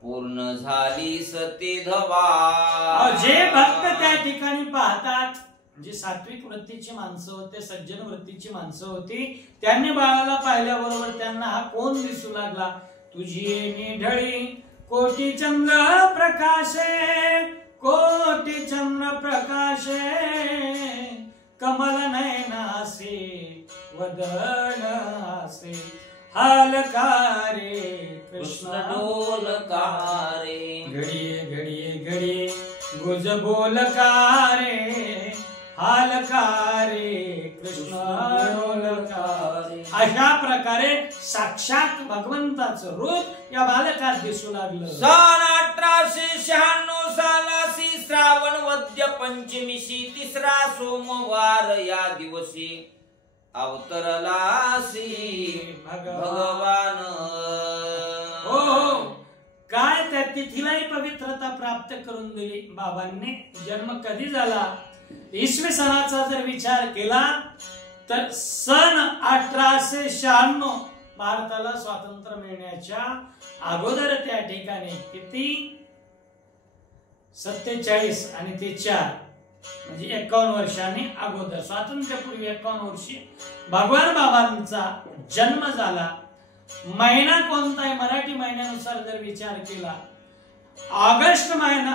पूर्ण झाली सती धवा. जे भक्त त्या ठिकाणी पाहतात जी सात्विक वृत्तीची माणसं होते सज्जन वृत्तीची माणसं होती त्यांनी बाळाला पाहिल्याबरोबर त्यांना हा कोण दिसू लागला. तुझी निढळी कोटी चंद्र प्रकाशे कोटी चंद्र प्रकाशे कमल नयना वदन असे हालकारे कृष्ण डोलकारे घडिये घडिये घडिये गुज बोलकारे हालकारे कृष्ण डोलकारे. अशा प्रकारे साक्षात भगवंताचं रूप या बालकात दिसू लागलं. सन 1896 सालासी श्रावण वद्य पंचमीशी तिसरा सोमवार या दिवशी अवतरलासी भगवान. हो, काय त्या तिथीलाही पवित्रता प्राप्त करून दिली बाबांनी. जन्म कधी झाला इसवी सनाचा जर विचार केला तर सन 1896 भारताला स्वातंत्र्य मिळण्याच्या अगोदर त्या ठिकाणी किती 47 आणि ते 4 म्हणजे 51 वर्षांनी अगोदर स्वातंत्र्यापूर्वी 51 वर्षी भगवान बाबांचा जन्म झाला. महिना कोणता आहे मराठी महिन्यानुसार जर विचार केला ऑगस्ट महिना,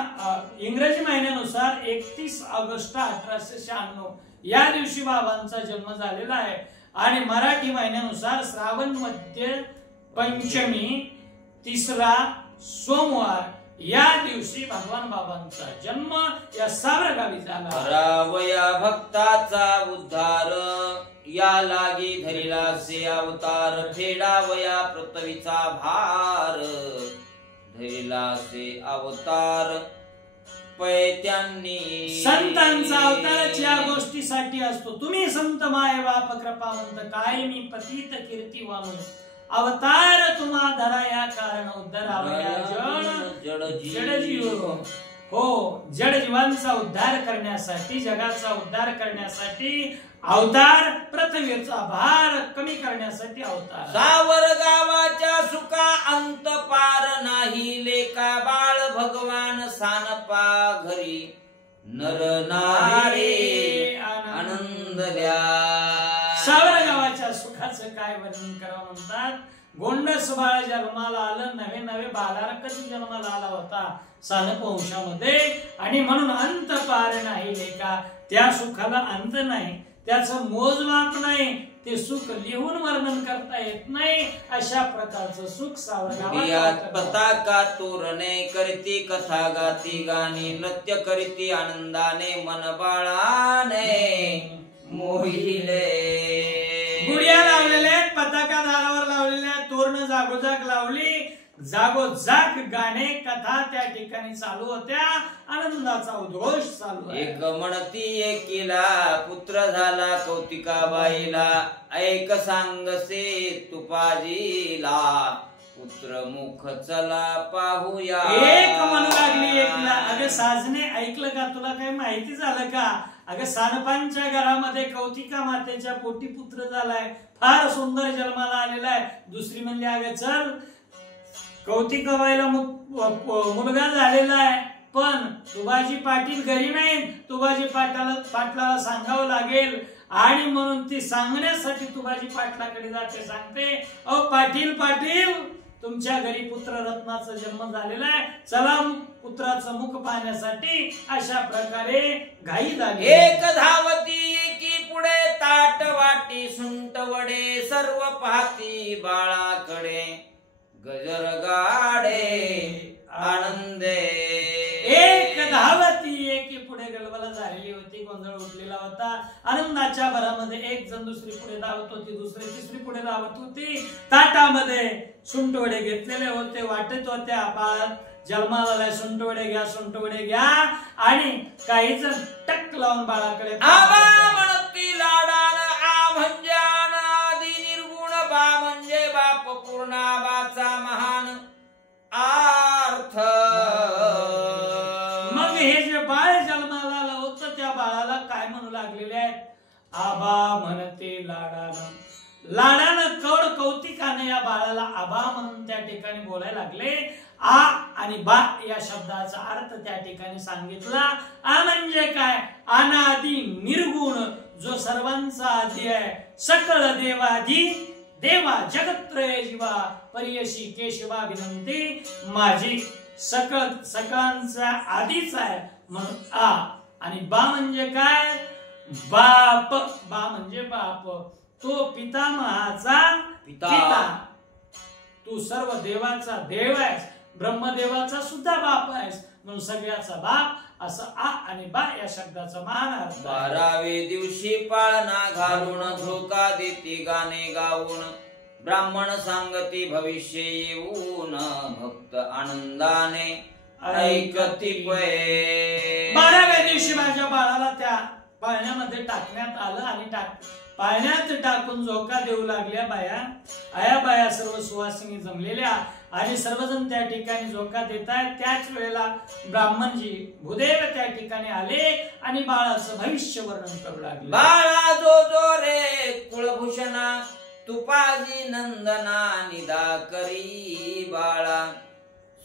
इंग्रजी महिन्यानुसार 31 ऑगस्ट 1896 या दिवशी बाबांचा जन्म झालेला आहे. आणि मराठी महिन्यानुसार श्रावण मध्य पंचमी तिसरा सोमवार या दिवशी भगवान बाबांचा जन्म या सावरगावी झाला. करावया भक्ताचा उद्धार या लागी धरिलासे अवतार फेडावया पृथ्वीचा भार धरिलासे अवतार पैत्यांनी. संतांचा अवतारच या गोष्टीसाठी असतो. तुम्ही संत माय बाप कृपावंत काय मी पतित कीर्तिवान अवतार तुम्हा धरा या कारण उद्धरावया जडजीव. हो, जड जीवांचा उद्धार करण्यासाठी जगाचा उद्धार करण्यासाठी अवतार पृथ्वीचा भार कमी करण्यासाठी अवतार. सावर गावाच्या सुका अंत पार नाही लेका बाळ भगवान सानपा घरी नर नारी आनंद द्या. सावर गावाच्या सुखाचं काय वर्णन करावं म्हणतात. गोंडस बाळ जन्माला आलं, नवे नवे बालाला कधी जन्माला आला होता सानप वंशामध्ये. आणि म्हणून अंत पार नाही लेका, त्या सुखाला अंत नाही, त्याचं मोजमाप नाही, ते सुख लिहून वर्णन करता येत नाही. अशा प्रकारचं सुख सावर गावात. पताका तोरणे करती कथा गाती गाणी नृत्य करीती आनंदाने मन बाळाने मोहिले. गुडिया लावलेल्या पताका दारावर लावलेल्या, तोरण जागोजाग लावली, जागोजाग गाणे कथा त्या ठिकाणी चालू होत्या, आनंदाचा उद्घोष चालू आहे. एक म्हणती एकीला पुत्र झाला कौतिकाबाईला ऐक सांगसे तुपाजीला पुत्र मुख चला पाहूया. एक म्हणू लागली एकला, अगं साजने ऐकलं का, तुला काही माहिती झालं का, अगं सानपांच्या घरामध्ये कौतिका मातेच्या पोटी पुत्र झालाय, फार सुंदर जन्माला आलेला आहे. दुसरी म्हणजे अगं चल कौतिकाबाईला मुलगा झालेला आहे, पण तुबाजी पाटील घरी नाही, तुबाजी पाटलाला सांगावं लागेल. आणि म्हणून ती सांगण्यासाठी तुबाजी पाटलाकडे जाते, सांगते अहो पाटील पाटील तुमच्या घरी पुत्र रत्नाचा जन्म झालेला आहे, चला पुत्राचं मुख पाहण्यासाठी. अशा प्रकारे घाई झाली. एक धावती की पुढे ताट वाटी सुंट वडे सर्व पाहती बाळाकडे गजर गाडे आनंदे. एक धावती एकी पुढे गलबला झालेली होती, गोंधळ उठलेला होता. आनंदाच्या भरामध्ये एक जण दुसरी पुढे धावत होती, दुसरी तिसरी पुढे धावत होती. ताटामध्ये सुंटवडे घेतलेले होते, वाटत होत्या बाळ जन्माला सुंटवडे घ्या सुंटवडे घ्या. आणि काही जण टक लावून बाळाकडे आबा म्हणती लाडान आ म्हणजे अनादी निर्गुण बा म्हणजे बाप पूर्णाबाचा महान अर्थ. मग हे जे बाळ जन्माला आलं होतं त्या बाळाला काय म्हणू लागलेले आहेत, आबा म्हणते लाडानं. लाडानं कौड कौतिकाने या बाळाला आबा म्हणून त्या ठिकाणी बोलायला लागले. आ आणि बा या शब्दाचा अर्थ त्या ठिकाणी सांगितला. आ म्हणजे काय, अनादी निर्गुण जो सर्वांचा आदी आहे, सकळ देवादी देवा जगत्रय जीवा परियशी केशवा विनंती. माझी सकळांचा आधीच आहे म्हणून आ. आणि बा म्हणजे काय, बाप. बा म्हणजे बाप. तो पितामहाचा पिता, तू सर्व देवाचा देव आहेस, ब्रह्मदेवाचा सुद्धा बाप आहेस, म्हणून सगळ्याचा बाप असं आ आणि बा या शब्दाचा महान अर्थ. 12वे दिवशी पाळणा घालून झोका देती गाणे गाऊन, ब्राह्मण सांगती भविष्य येऊन, भक्त आनंदाने ऐकती पै. 12व्या दिवशी माझ्या बाळाला त्या पाळण्यामध्ये टाकण्यात आलं आणि पाळण्यात टाकून झोका देऊ लागल्या बाया. आया बाया सर्व सुवासिनी जमलेल्या आणि सर्वजण त्या ठिकाणी झोका देत आहेत. त्याच वेळेला ब्राह्मणजी भूदेव त्या ठिकाणी आले आणि बाळाचं भविष्य वर्णन करू लागले. बाळा जो जो रे कुळभूषणा, तुपाजी नंदना निदा करी बाळा,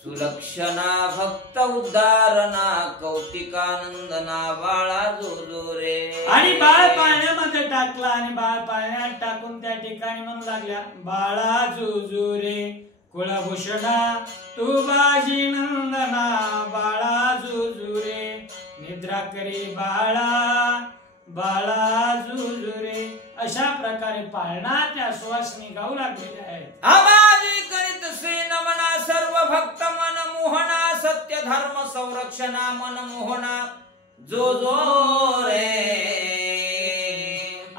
सुलक्षणा भक्त उद्धारणा कौतिकानंदना बाळा जो जो रे. आणि बाळ पाळण्यामध्ये टाकला आणि बाळ पाळण्यात टाकून त्या ठिकाणी म्हणू लागल्या, बाळा जुजू रे कुळभूषणा तू बाजी नंदना, बाळा जुजू रे निद्रा करी बाळा, बाळा जुजू रे. अशा प्रकारे पाळणा त्या सुवासिनी गाऊ लागलेल्या आहेत. आवाजी करीत श्री नमना सर्व भक्त मन मोहना, सत्य धर्म संरक्षणा मन मोहना जो जो रे.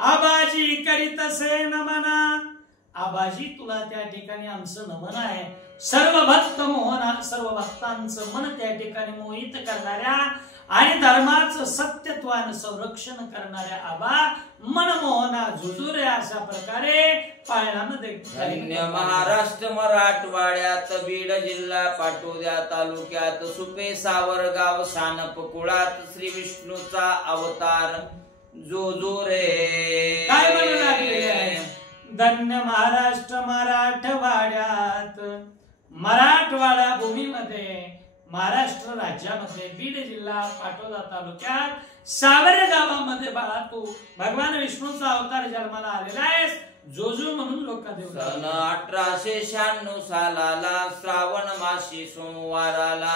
आबाजी करीत से नमना, आबाजी तुला त्या ठिकाणी आमचं नमन आहे. सर्व भक्त मोहना, सर्व भक्तांचं मन त्या ठिकाणी मोहित करणाऱ्या आणि धर्माचं सत्यत्वानं संरक्षण करणाऱ्या आबा मनमोहना जुजुरे. अशा प्रकारे पाळण्यामध्ये धन्य महाराष्ट्र मराठवाड्यात बीड जिल्हा पाटोद्या तालुक्यात सुपे सावरगाव सानप कुळात श्री विष्णूचा अवतार जो जो रे. काय म्हणू लागले आहे, धन्य महाराष्ट्र मराठवाड्यात, मराठवाडा भूमीमध्ये, महाराष्ट्र राज्यामध्ये बीड जिल्हा पाटोदा तालुक्यात सावर गावामध्ये बाळा तू भगवान विष्णूचा अवतार जन्माला आलेला आहेस. जोजू म्हणून लोक देव. सन 1896 सालाला श्रावण मासी सोमवाराला,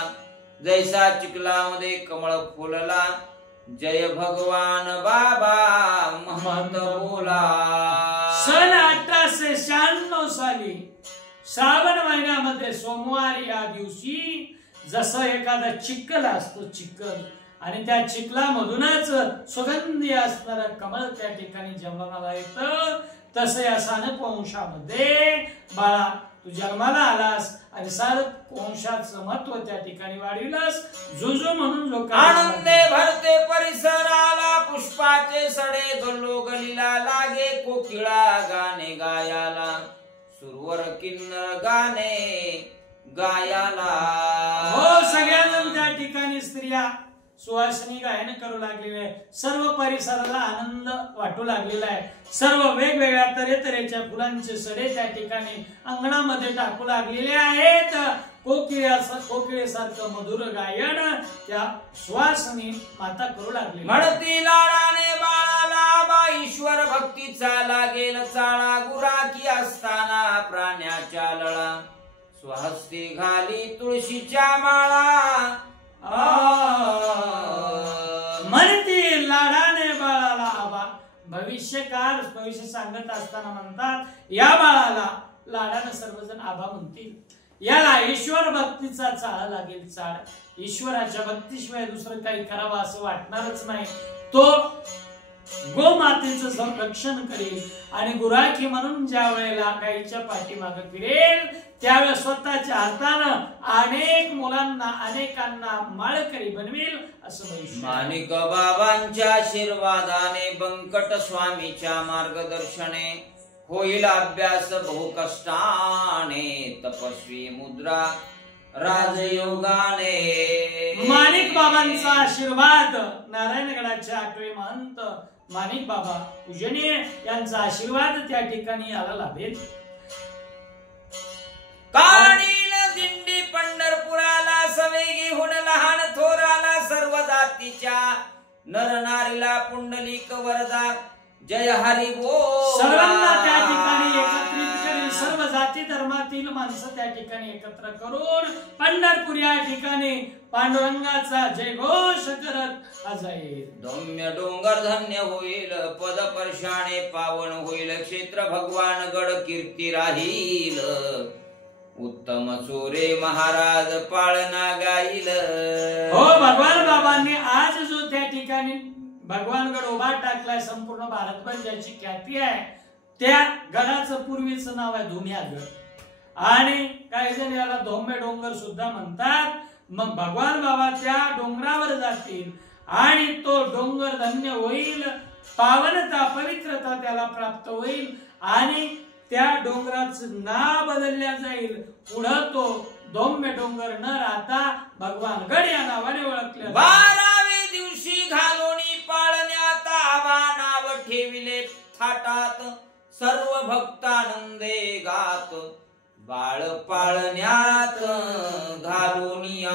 जैसा चिखलामध्ये कमळ फुलला, जय भगवान बाबा महंत बोला. सन 1896 साली श्रावण महिन्यामध्ये सोमवारी या दिवशी जसं एखादा चिखल असतो, चिखल, आणि त्या चिखलामधूनच सुगंधी असणारं कमळ त्या ठिकाणी जन्माला येतं, तसं या सानप वंशामध्ये बाळा तू जन्माला आलास आणि सानप वंशाचं महत्व त्या ठिकाणी वाढविलंस. जुजू म्हणून लोक आनंदे भरते परिसराला, पुष्पाचे सडे गल्लो गलीला, लागे कोकिळा गाणे गायाला, सुरवर किन्नर गाणे गायाला. हो, सगळ्यांना त्या ठिकाणी स्त्रिया सुवासिनी गायन करू लागलेले आहे. सर्व परिसराला आनंद वाटू लागलेला आहे. सर्व वेगवेगळ्या तऱ्हेतऱ्हेच्या फुलांचे सडे त्या ठिकाणी अंगणामध्ये टाकू लागलेले आहेत. कोकिळेसारखं मधुर गायन त्या सुवासिनी माता करू लागली. म्हणती लाडाने बाळाला बा ईश्वर भक्तीचा लागेल चाळा, गुराकी असताना प्राण्याच्या लळा, स्वहस्ती घाली तुळशीच्या माळा. म्हणती लाडाने बाळाला आबा. भविष्यकाळ भविष्य सांगत असताना म्हणतात, या बाळाला लाडाने सर्वजण आबा म्हणतील. याला ईश्वर भक्तीचा चाळा लागेल, चाळ. ईश्वराच्या भक्तीशिवाय दुसरं काही करावं असं वाटणारच नाही. तो गोमातेचं संरक्षण करेल आणि गुराखी म्हणून ज्या वेळेला गाईच्या पाठीमागे फिरेल त्यावेळेस स्वतःच्या हातानं अनेक मुलांना अनेकांना माळकरी बनवेल असं भविष्य. माणिक बाबांच्या आशीर्वादाने बंकट स्वामीच्या मार्गदर्शने होईल अभ्यास बहु कष्टाने, तपस्वी मुद्रा राजयोगाने. माणिक बाबांचा आशीर्वाद, नारायणगडाचे 8वे महंत माणिक बाबा पूजनीय यांचा आशीर्वाद त्या ठिकाणी याला लाभेल. काढील दिंडी पंढरपुराला, सवेगी हुन लहान थोराला, सर्व जातीच्या नर नारीला पुंडलिक वरदा, जय हरी बोल. सर्वांना त्या ठिकाणी एकत्रित करेल. सर्व जाती धर्मातील माणसं त्या ठिकाणी एकत्र करून पंढरपूर या ठिकाणी पांडुरंगाचा जयघोष करत जाईल. धौम्य डोंगर धन्य होईल, पद परशाने पावन होईल, क्षेत्र भगवान गड कीर्ती राहील, उत्तम चोरे महाराज पाळना गाईल. हो, भगवान बाबांनी आज जो त्या ठिकाणी भगवानगड उभा टाकलाय, संपूर्ण भारतभर ज्याची ख्याती आहे, त्या गडाचं पूर्वीचं नाव आहे धुम्यागड, आणि काही जण याला धौम्य डोंगर सुद्धा म्हणतात. मग भगवान बाबा त्या डोंगरावर जातील आणि तो डोंगर धन्य होईल, पावनता पवित्रता त्याला प्राप्त होईल, आणि त्या डोंगराचं नाव बदलल्या जाईल. पुढं तो धौम्य डोंगर न राहता भगवानगड या नावाने ओळखले. 12वे दिवशी घालोनी पाळण्यात आबा नाव ठेविले थाटात, सर्व भक्तानंदे गात, बाळ पाळण्यात घालोनिया.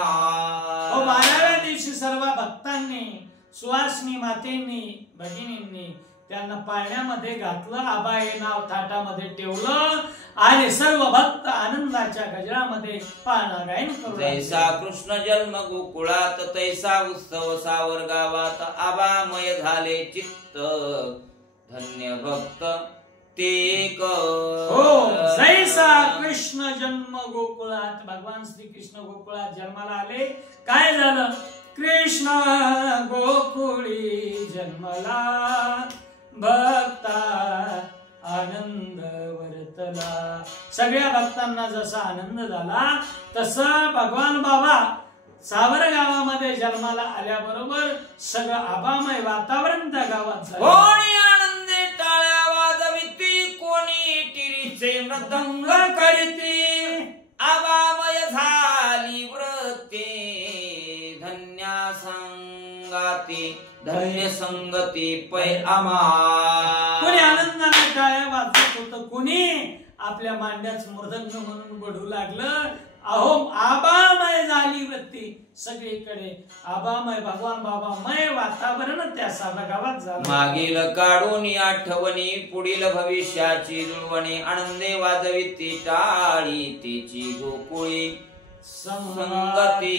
12व्या दिवशी सर्व भक्तांनी, सुवासिनी मातेंनी, भगिनींनी त्यांना पाळण्यामध्ये घातलं, आबा हे नाव थाटामध्ये ठेवलं, आणि सर्व भक्त आनंदाच्या गजरामध्ये पाळणा गायन करू लागले. जैसा कृष्ण जन्म गोकुळात, तैसा उत्सव सावर गावात, आबामय झाले चित्त, धन्य भक्त ते हो, जैसा कृष्ण जन्म गोकुळात, भगवान श्री कृष्ण गोकुळात जन्माला आले. काय झालं? कृष्ण गोकुळी जन्मला, भक्ता आनंद वर्तला. सगळ्या भक्तांना जसा आनंद झाला तसा भगवान बाबा सावर गावामध्ये जन्माला आल्याबरोबर सगळं आबामय वातावरण त्या गावात झालं. कोणी आनंदे टाळ्या वाजविती, कोणी टिरीचे मृदंग करीती, आबामय झाली व्रते, धन्या संगाती, धन्य संगती पै आमा. कोणी आनंदाने टाळ्या वाजवत होतं, कोणी आपल्या मांड्याच मृदंग म्हणून बढू लागलं. अहो, आबामय झाली वृत्ती, सगळीकडे आबामय भगवान बाबामय वातावरण त्या सारा गावात झालं. मागील काढून आठवणी, पुढील भविष्याची जुळवणी, आनंदे वाजविती टाळी, तिची गोकुळी संगती.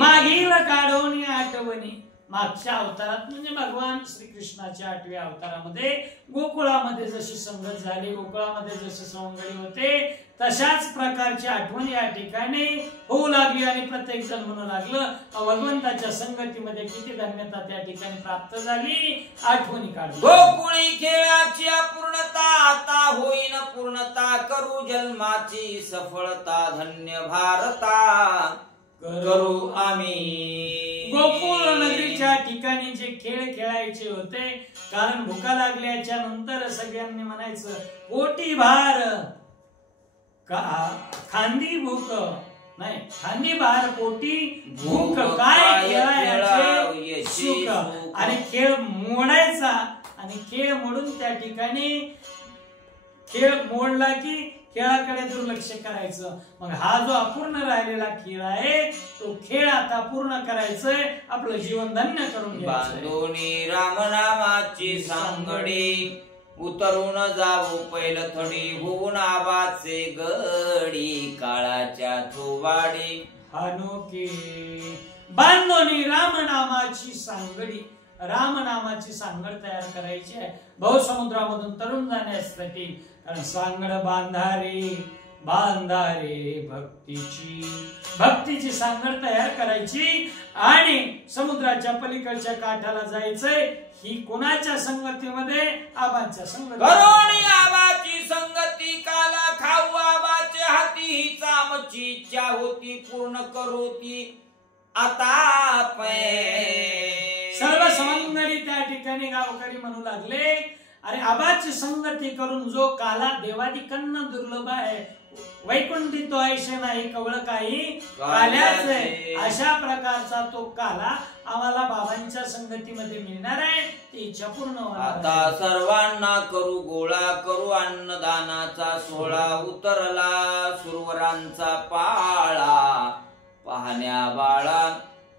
मागील काढून आठवणी, मागच्या अवतारात म्हणजे भगवान श्रीकृष्णाच्या 8व्या अवतारामध्ये गोकुळामध्ये जशी संगत झाली, गोकुळामध्ये जसे सवंगडी होते, तशाच प्रकारची आठवण या ठिकाणी होऊ लागली, आणि प्रत्येक जण म्हणू लागलं भगवंताच्या संगतीमध्ये किती धन्यता त्या ठिकाणी प्राप्त झाली. आठवणी काढली. गोकुळी खेळाची अपूर्णता, आता होईन पूर्णता, करू जन्माची सफळता, धन्य भारता करू आम्ही. गोकुळ नगरीच्या ठिकाणी जे खेळ खेळायचे होते, कारण भुका लागल्याच्या नंतर सगळ्यांनी म्हणायचं पोटी भार, खांदी भूक नाही, खांदी भार पोटी भूक, काय खेळायचे सुख. आणि खेळ मोडायचा, आणि खेळ मोडून त्या ठिकाणी खेळ मोडला की खेळाकडे दुर्लक्ष करायचं. मग हा जो अपूर्ण राहिलेला खेळ आहे, तो खेळ आता पूर्ण करायचंय, आपलं जीवन धन्य करून घ्यायचं. बांधोनी रामनामाची सांगडी, उतरून जाऊ पैलथडी, होऊन आबाचे गडी, काळाच्या थोवाडी अनोखी. बांधोनी रामनामाची सांगडी, रामनामाची सांगड तयार करायची आहे भवसमुद्रामधून तरुण जाण्यासाठी. कारण सांगड बांधारे, बांधारे भक्तीची सांगड तयार करायची, आणि समुद्राच्या पलीकडच्या काठाला जायचंय. ही कोणाच्या संगतीमध्ये? आबाच्या संगती. आबाची संगती, काला खाऊ आबाचे हाती, हीच आमची इच्छा होती, पूर्ण करोती आता पै. सर्व सवंगडी त्या ठिकाणी गावकरी म्हणू लागले, अरे आबाची संगती करून जो काला देवादिकांना दुर्लभ आहे, वैकुंठी तो ऐशे नाही कवळ काही काल्याच आहे, अशा प्रकारचा तो काला आम्हाला बाबांच्या संगतीमध्ये मिळणार आहे. ती इच्छा पूर्ण होणार. आता सर्वांना करू गोळा, करू अन्नदानाचा सोहळा, उतरला सुरवरांचा पाळा, पाहण्या बाळा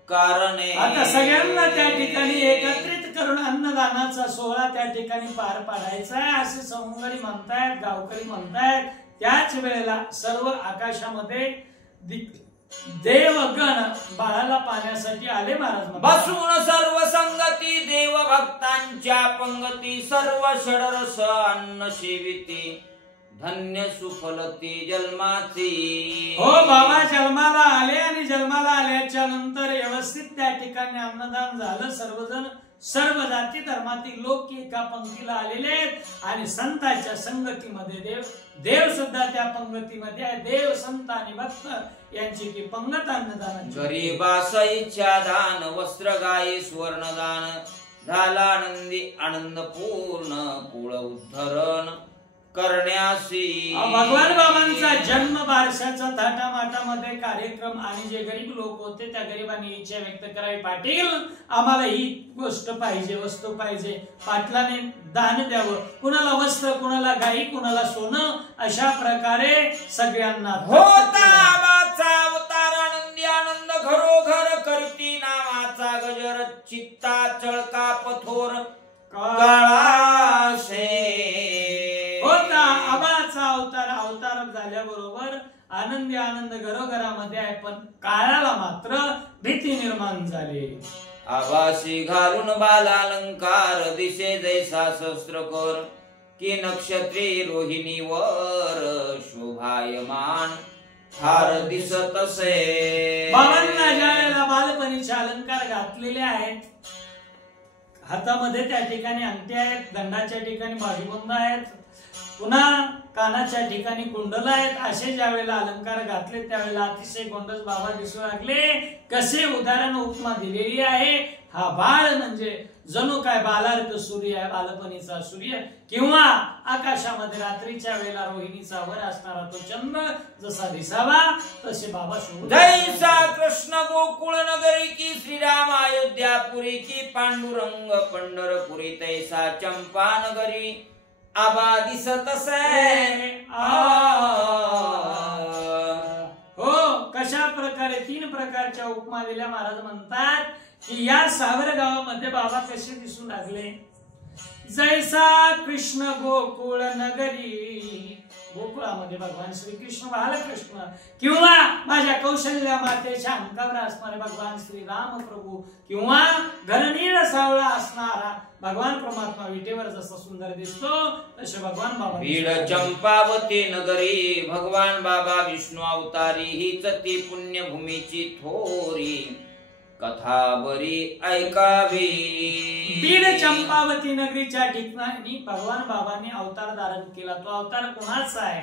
कारणे. आता सगळ्यांना त्या ठिकाणी एकत्रित करून अन्नदानाचा सोहळा त्या ठिकाणी पार पाडायचा आहे असे सवंगडी म्हणतायत, गावकरी म्हणतायत. त्याच वेळेला सर्व आकाशामध्ये देवगण बाळाला पाहण्यासाठी आले. महाराज बसून भक्तांच्या पंगती सर्व षडरस अन्न सेविती धन्य सुफलती जन्माची. हो बाबा जन्माला आले आणि जन्माला आल्याच्या नंतर व्यवस्थित त्या ठिकाणी अन्नदान झालं. सर्वजण सर्व जाती धर्मातील लोक एका पंक्तीला आलेले आहेत आणि संतांच्या संगतीमध्ये देव सुद्धा त्या पंगतीमध्ये आहे. देव संत आणि भक्त यांची ती पंगत अन्नदान. गरीबास इच्छा दान वस्त्र गायी स्वर्णदान झाला आनंदी आनंद पूर्ण कुळ उद्धरण करण्यासी. भगवान बाबांचा जन्म बारशाचा थाटामाटामध्ये कार्यक्रम आणि जे गरीब लोक होते त्या गरिबांनी इच्छा व्यक्त करावी, पाटील आम्हाला ही गोष्ट पाहिजे, वस्तू पाहिजे, पाटलाने दान द्यावं. कुणाला वस्त्र, कुणाला गाई, कुणाला सोनं, अशा प्रकारे सगळ्यांना. होता आबाचा अवतार आनंदी आनंद घरोघर करती नावाचा गजर चित्ता चळका पथोर काळासे. होता आबाचा अवतार झाल्याबरोबर आनंदी आनंद घरोघरामध्ये आहे, पण काळाला मात्र भीती निर्माण झाली. आभासी घालून बालालंकार दिसे जैसा शस्त्रकर की नक्षत्री रोहिणीवर शोभायमान फार दिसत असे. बाबांना ज्यावेळेला बालपणीचे अलंकार घातलेले आहेत, हातामध्ये त्या ठिकाणी अंगठी आहेत, दंडाच्या ठिकाणी बाजूबंद आहेत, पुन्हा कानाच्या ठिकाणी कुंडल आहेत, असे ज्यावेळेला अलंकार घातले त्यावेळेला अतिशय गोंडस बाबा दिसू लागले. कसे उदाहरण उपमा दिलेली आहे. हा बाळ म्हणजे जणू काय बालार्क सूर्य आहे, बालपणीचा सूर्य, किंवा आकाशामध्ये रात्रीच्या वेळेला रोहिणीचा वर असणारा तो चंद्र जसा दिसावा तसे बाबा जैसा कृष्ण गोकुळ नगरी की श्रीराम अयोध्यापुरी की पांडुरंग पंढरपुरी तैसा चंपा नगरी आबा दिसत असे. हो, कशा प्रकारे 3 प्रकारच्या उपमा दिल्या. महाराज म्हणतात की या सावर गावामध्ये बाबा कसे दिसू लागले. जैसा कृष्ण गोकुळ नगरी, गोकुळामध्ये भगवान श्रीकृष्ण बालकृष्ण, किंवा माझ्या कौशल्या मातेच्या अंकावर असणारे भगवान श्री राम प्रभू, किंवा घननीळ सावळा असणारा भगवान परमात्मा विटेवर जसा सुंदर दिसतो तसे भगवान बाबा. बीड चंपावती नगरी भगवान बाबा विष्णू अवतारी हीच ती पुण्यभूमीची थोरी कथा बरी ऐकावी. बीड चंपावती नगरीच्या ठिकाणी भगवान बाबांनी अवतार धारण केला. तो अवतार कोणाचा आहे?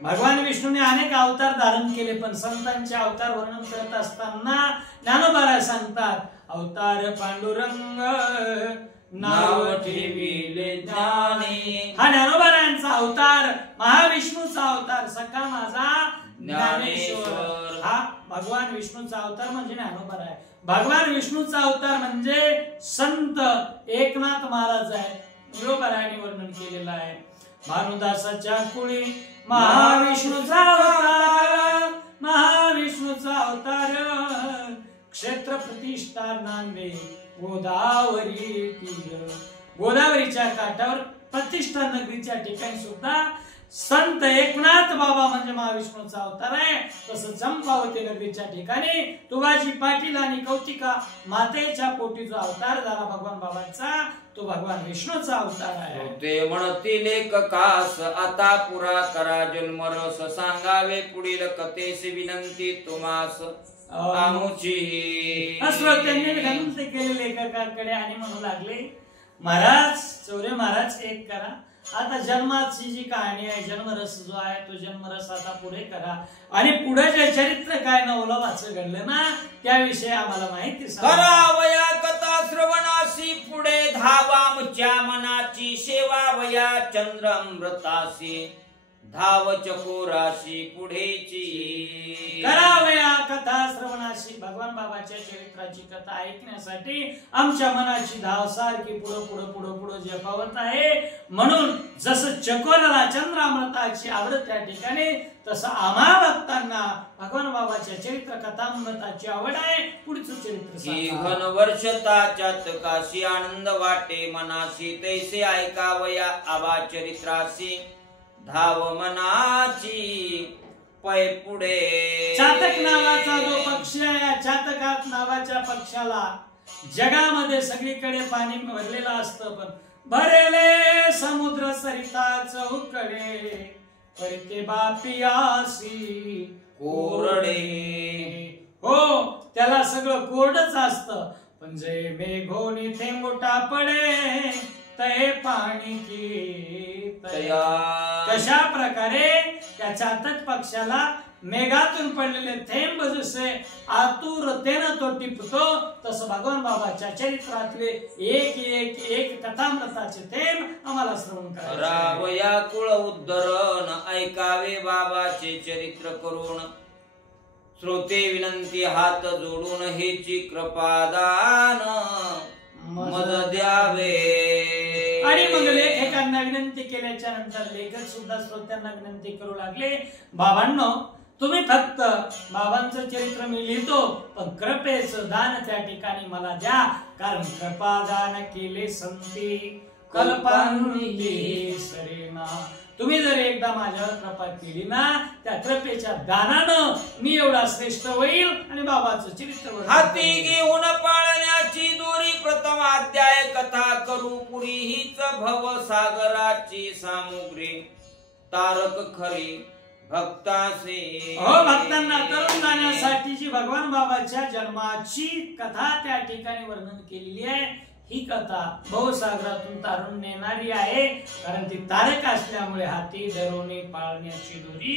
भगवान विष्णूने अनेक अवतार धारण केले, पण संतांचे अवतार वर्णन करत असताना ज्ञानोबा सांगतात अवतार पांडुरंग नाव ठेविले ज्ञानी. हा ज्ञानोबारायांचा अवतार, महाविष्णूचा अवतार, सखा माझा ज्ञानेश्वर. हा भगवान विष्णूचा अवतार म्हणजे ज्ञानोबा आहे. भगवान विष्णूचा अवतार म्हणजे संत एकनाथ महाराज आहे. ज्ञानोबारायांनी वर्णन केलेलं आहे. भानुदासाच्या कुळी महाविष्णूचा अवतार, महाविष्णूचा अवतार, क्षेत्र प्रतिष्ठा नांदे गोदावरी तीर. गोदावरीच्या काठावर प्रतिष्ठा नगरीच्या ठिकाणी सुद्धा संत एकनाथ बाबा म्हणजे महाविष्णूचा अवतार आहे. तसं चंपावती नगरीच्या ठिकाणी तुगाजी पाटील आणि कौतिका मातेच्या पोटी जो अवतार झाला भगवान बाबांचा, तो भगवान विष्णूचा अवतार आहे. ते म्हणतील एक कास आता पुरा करा जन्मरस सांगावे पुढील कथेस विनंती तुम्हास आमुची. त्यांनी विनंती केली लेखकाकडे आणि म्हणू लागले महाराज, चौरे महाराज एक करा. आता जन्माची जी कहाणी आहे, जन्मरस जो आहे तो जन्मरस आता पुढे करा आणि पुढे जे चरित्र काय नवलवाचं घडलं ना त्याविषयी आम्हाला माहिती करावया कथा श्रवणाशी पुढे धावामच्या मनाची सेवावया चंद्र अमृताशी धाव चकोराशी पुढेची. करावया कथा श्रवणाशी, भगवान बाबाच्या चरित्राची कथा ऐकण्यासाठी आमच्या मनाची धाव सारखी पुढं पुढं पुढं पुढं झेपावत आहे. म्हणून जसं चकोराला चंद्र अमृताची आवड त्या ठिकाणी, तसं आम्हा भक्तांना भगवान बाबाच्या चरित्र कथामृताची आवड आहे. पुढचं चरित्र घन वर्षताच्यात काशी आनंद वाटे मनाशी तैसे ऐकावया आबा चरित्राशी धाव मनाची पै पुढे. चातक नावाचा जो पक्षी आहे, चातकात नावाच्या पक्षाला जगामध्ये सगळीकडे पाणी भरलेलं असतं, पण भरले समुद्र सरिता चौकडे, परते बापियासी कोरडे. हो, त्याला सगळं कोरडच असतं, पण जे मेघोनी थेंबुटा पडे तय पाणी की तया. कशा प्रकारे त्या चातक पक्षाला मेघातून पडलेले थेंब जसे आतुरतेनं तो टिपतो, तसं भगवान बाबाच्या चरित्रातले एक एक एक कथामृताचे थेंब आम्हाला श्रवण करावे. या कुळ उद्धरण ऐकावे बाबाचे चरित्र करून, श्रोते विनंती हात जोडून हेची कृपादान मद द्यावे. आणि मग लेखकांना विनंती केल्याच्या नंतर लेखक सुद्धा श्रोत्यांना विनंती करू लागले, बाबांनो, तुम्ही फक्त बाबांचं चरित्र मी लिहितो, पण कृपेचं दान त्या ठिकाणी मला द्या, कारण कृपादान केले संती कल्पांती सरेना. तुम्ही जर एकदा माझ्यावर कृपा केली ना, त्या कृपेच्या दानानं मी एवढा श्रेष्ठ होईल आणि बाबाचं चरित्र हाती घेऊन पाळण्याची दोरी प्रथम अध्याय कथा करू पुरी, हीच भवसागराची सामुग्री तारक खरी भक्तासे. हो, भक्तांना तरुण जाण्यासाठी जी भगवान बाबाच्या जन्माची कथा त्या ठिकाणी वर्णन केलेली आहे, ही कथा भवसागरातून तारून नेणारी आहे, कारण ती तारक असल्यामुळे हाती धरवणे पाळण्याची दोरी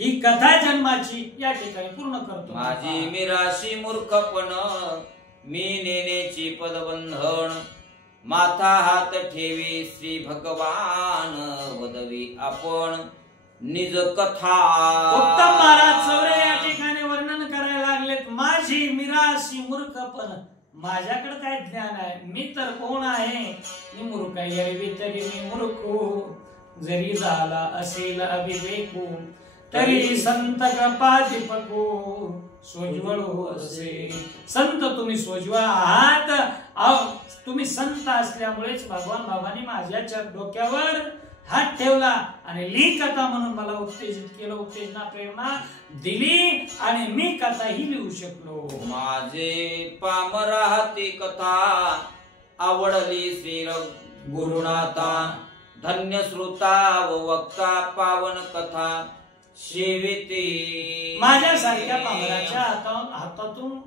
ही कथा जन्माची या ठिकाणी पूर्ण करतो. माझी मिराशी मूर्खपण मी नेण्याची पदबंधन, माथा हात ठेवी श्री भगवान वदवी आपण निज कथा. उत्तम महाराज चौरे या ठिकाणी वर्णन करायला लागलेत, माझी मिराशी मूर्खपण. माझ्याकडे काय ज्ञान आहे, मी तर कोण आहे, मी मूर्ख आहे, तरी मी मूर्ख. जरी झाला असेल अविवेकू, तरी संत कृपा दीपको सोज्वळ असे. संत तुम्ही सोज्वळ आहात, तुम्ही संत असल्यामुळेच भगवान बाबांनी माझ्या डोक्यावर हात ठेवला आणि ली कथा म्हणून मला उत्तेजित केलं, उत्तेजना प्रेरणा दिली आणि मी कथा ही लिहू शकलो. माझे पामरा हाती कथा आवडली श्री गुरुनाथा, धन्य श्रोता व वक्ता पावन कथा सेविते. माझ्यासारख्या पामराच्या हातातून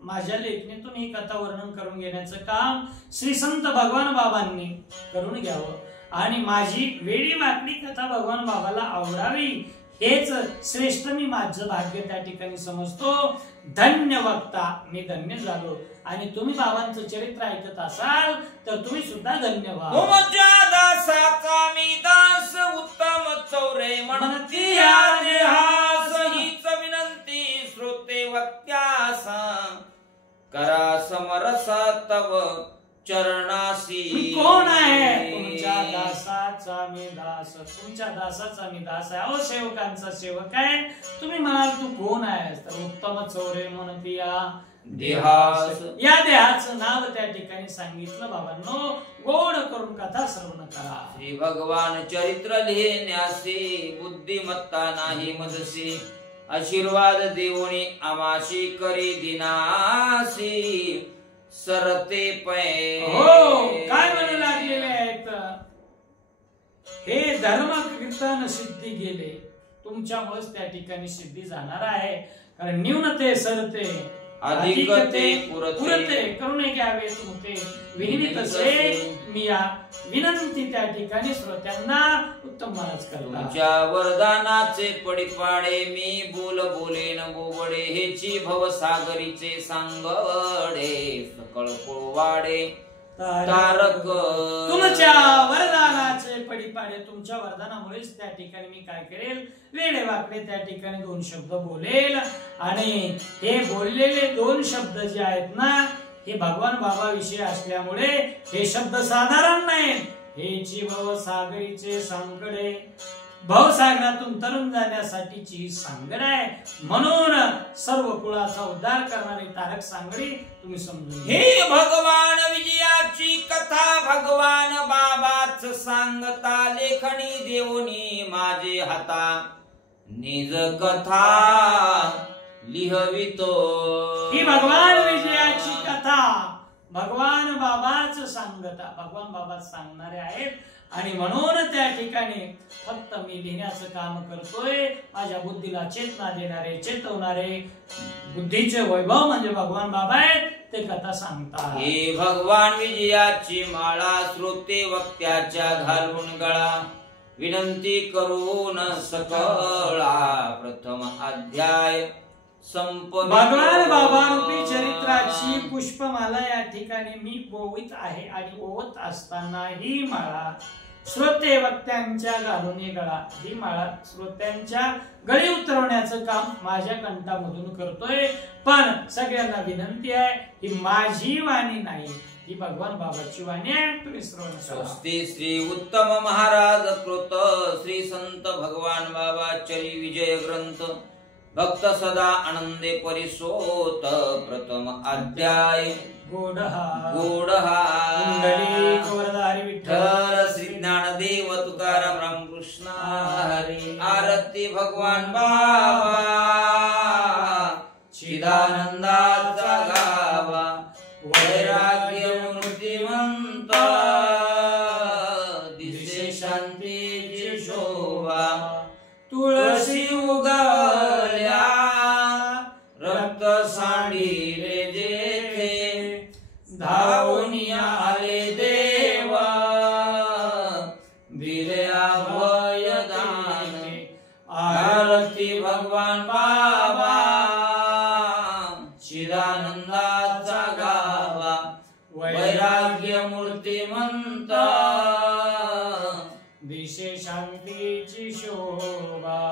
माझ्या लेखणीतून ही कथा वर्णन करून घेण्याचं काम श्री संत भगवान बाबांनी करून घ्यावं आणि माझी वेळी वाकडी कथा भगवान बाबाला आवडावी, हेच श्रेष्ठ मी माझं भाग्य त्या ठिकाणी समजतो. धन्य वक्ता, मी धन्य झालो. आणि तुम्ही बाबांचं चरित्र ऐकत असाल तर तुम्ही सुद्धा धन्य व्हा. तुमच्या दासाचा मी दास उत्तम चौरे म्हणती हीच विनंती श्रोते वक्त्यासा, करा समरसा तव चरणासी. कोण आहे? तुमच्या दासाचा मी दास, तुमच्या दासाचा मी दास आहे. अहो, सेवकांचा सेवक आहे. तुम्ही म्हणाल तू कोण आहेस, तर उत्तम चौरे म्हणती देहास. या देहाचं नाव त्या ठिकाणी सांगितलं. बाबांनो, गोड करून कथा श्रवण करा. श्री भगवान चरित्र लिहिण्यासी बुद्धिमत्ता नाही मजसी, आशीर्वाद देऊनी आमाशी करी दिनासी सरते पै. हो, काय म्हणू लागलेले आहेत, हे धर्म कीर्तन सिद्धी गेले, तुमच्यामुळेच त्या ठिकाणी सिद्धी जाणार आहे. कारण न्यूनते सरते अधिकते पुरते, करुणे घ्यावे तुमते विनितसे. मी या विनंती त्या ठिकाणी श्रोत्यांना उत्तम महाराज करतात. तुमच्या वरदानाचे पडिपाडे मी बोल बोलेन बोबडे, हेची भवसागरीचे सांगडे सकळ पोवाडे तारक. तुमच्या वरदानाचे पडिपाडे, तुमच्या वरदानामुळेच त्या ठिकाणी मी काय करेल, वेडे वाकडे त्या ठिकाणी दोन शब्द बोलेल. आणि हे बोललेले दोन शब्द जे आहेत ना, हे भगवान बाबा विषय असल्यामुळे हे शब्द साधारण नाहीत. हेची भवसागरीचे सांगडे, भवसागरातून तरुण जाण्यासाठीची सांगड आहे. म्हणून सर्व कुळाचा उद्धार करणारी तारक सांगडी तुम्ही समजून. हे भगवान विजयाची कथा भगवान बाबाच सांगता, लेखणी देऊनी माझे हाता निज कथा लिहवितो. ही भगवान विजयाची कथा भगवान बाबाच सांगता, भगवान बाबा सांगणारे आहेत. आणि म्हणून त्या ठिकाणी फक्त मी लिहिण्याचं काम करतोय. माझ्या बुद्धीला चेतना देणारे, चेतवणारे, बुद्धीचे वैभव म्हणजे भगवान बाबा आहेत. ते कथा सांगतात. हे भगवान विजयाची माळा श्रोते वक्त्याच्या घालून गळा, विनंती करून सकळा प्रथम अध्याय संपवितो. भगवान बाबा रूपी चरित्राची पुष्पमाला या ठिकाणी मी ओवीत आहे. आणि ओवत असताना ही माळा श्रोते वक्त्यांच्या घालून गळा, ही माळा श्रोत्यांच्या गळी उतरवण्याचं काम माझ्या कंठामधून करतोय. पण सगळ्यांना विनंती आहे, ही माझी वाणी नाही, ही भगवान बाबाची वाणी आहे. तुम्ही श्रवण करा. स्वस्ती श्री उत्तम महाराज कृत श्री संत भगवान बाबा चरी विजय ग्रंथ भक्त सदा आनंदे परिसोत प्रथम अध्याय गोडहा गोडहा पुंडलिक वरदारी विठ्ठल श्री ज्ञानदेव तुकाराम रामकृष्ण हरी. आरती भगवान बाबा चिदानंदाचा गावा, वैराग्य मूर्तिमंत दिसे शांतीची शोभा. तुळशी उगवल्या रक्त सांडिले जेथे, धावून आले देवा दिले अभय दान. आरती भगवान बाबा चिदानंदाचा गावा, वैराग्य मूर्तिमंत दिशे शांतीची शोभा.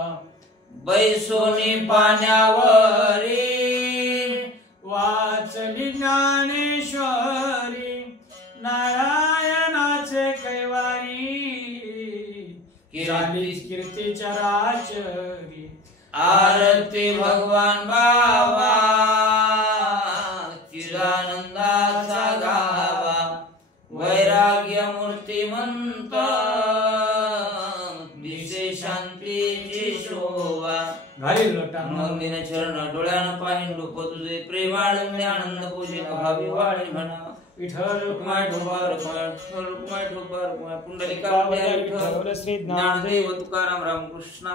बैसोनी पाण्यावरी वाचली ज्ञानेश्वरी, नारायणाचे कैवारी, कीर्ती चराचरी. आरती भगवान बाबा चिदानंदाचा गावा, वैराग्य मूर्तिमंत दिसे शांतीची शोभा. घालील लोटांना मंदिर चरण डोळ्यानं पाणी डोप तुझे प्रेमानंद आनंद पूजित भावी वाणी म्हणा. विठ्ठल रुक्माय ढोबा रुक्माय रुक्माय ढोबा रुक्माय पुंडलिका विठ्ठल श्री ज्ञानदेव तुकाराम रामकृष्ण.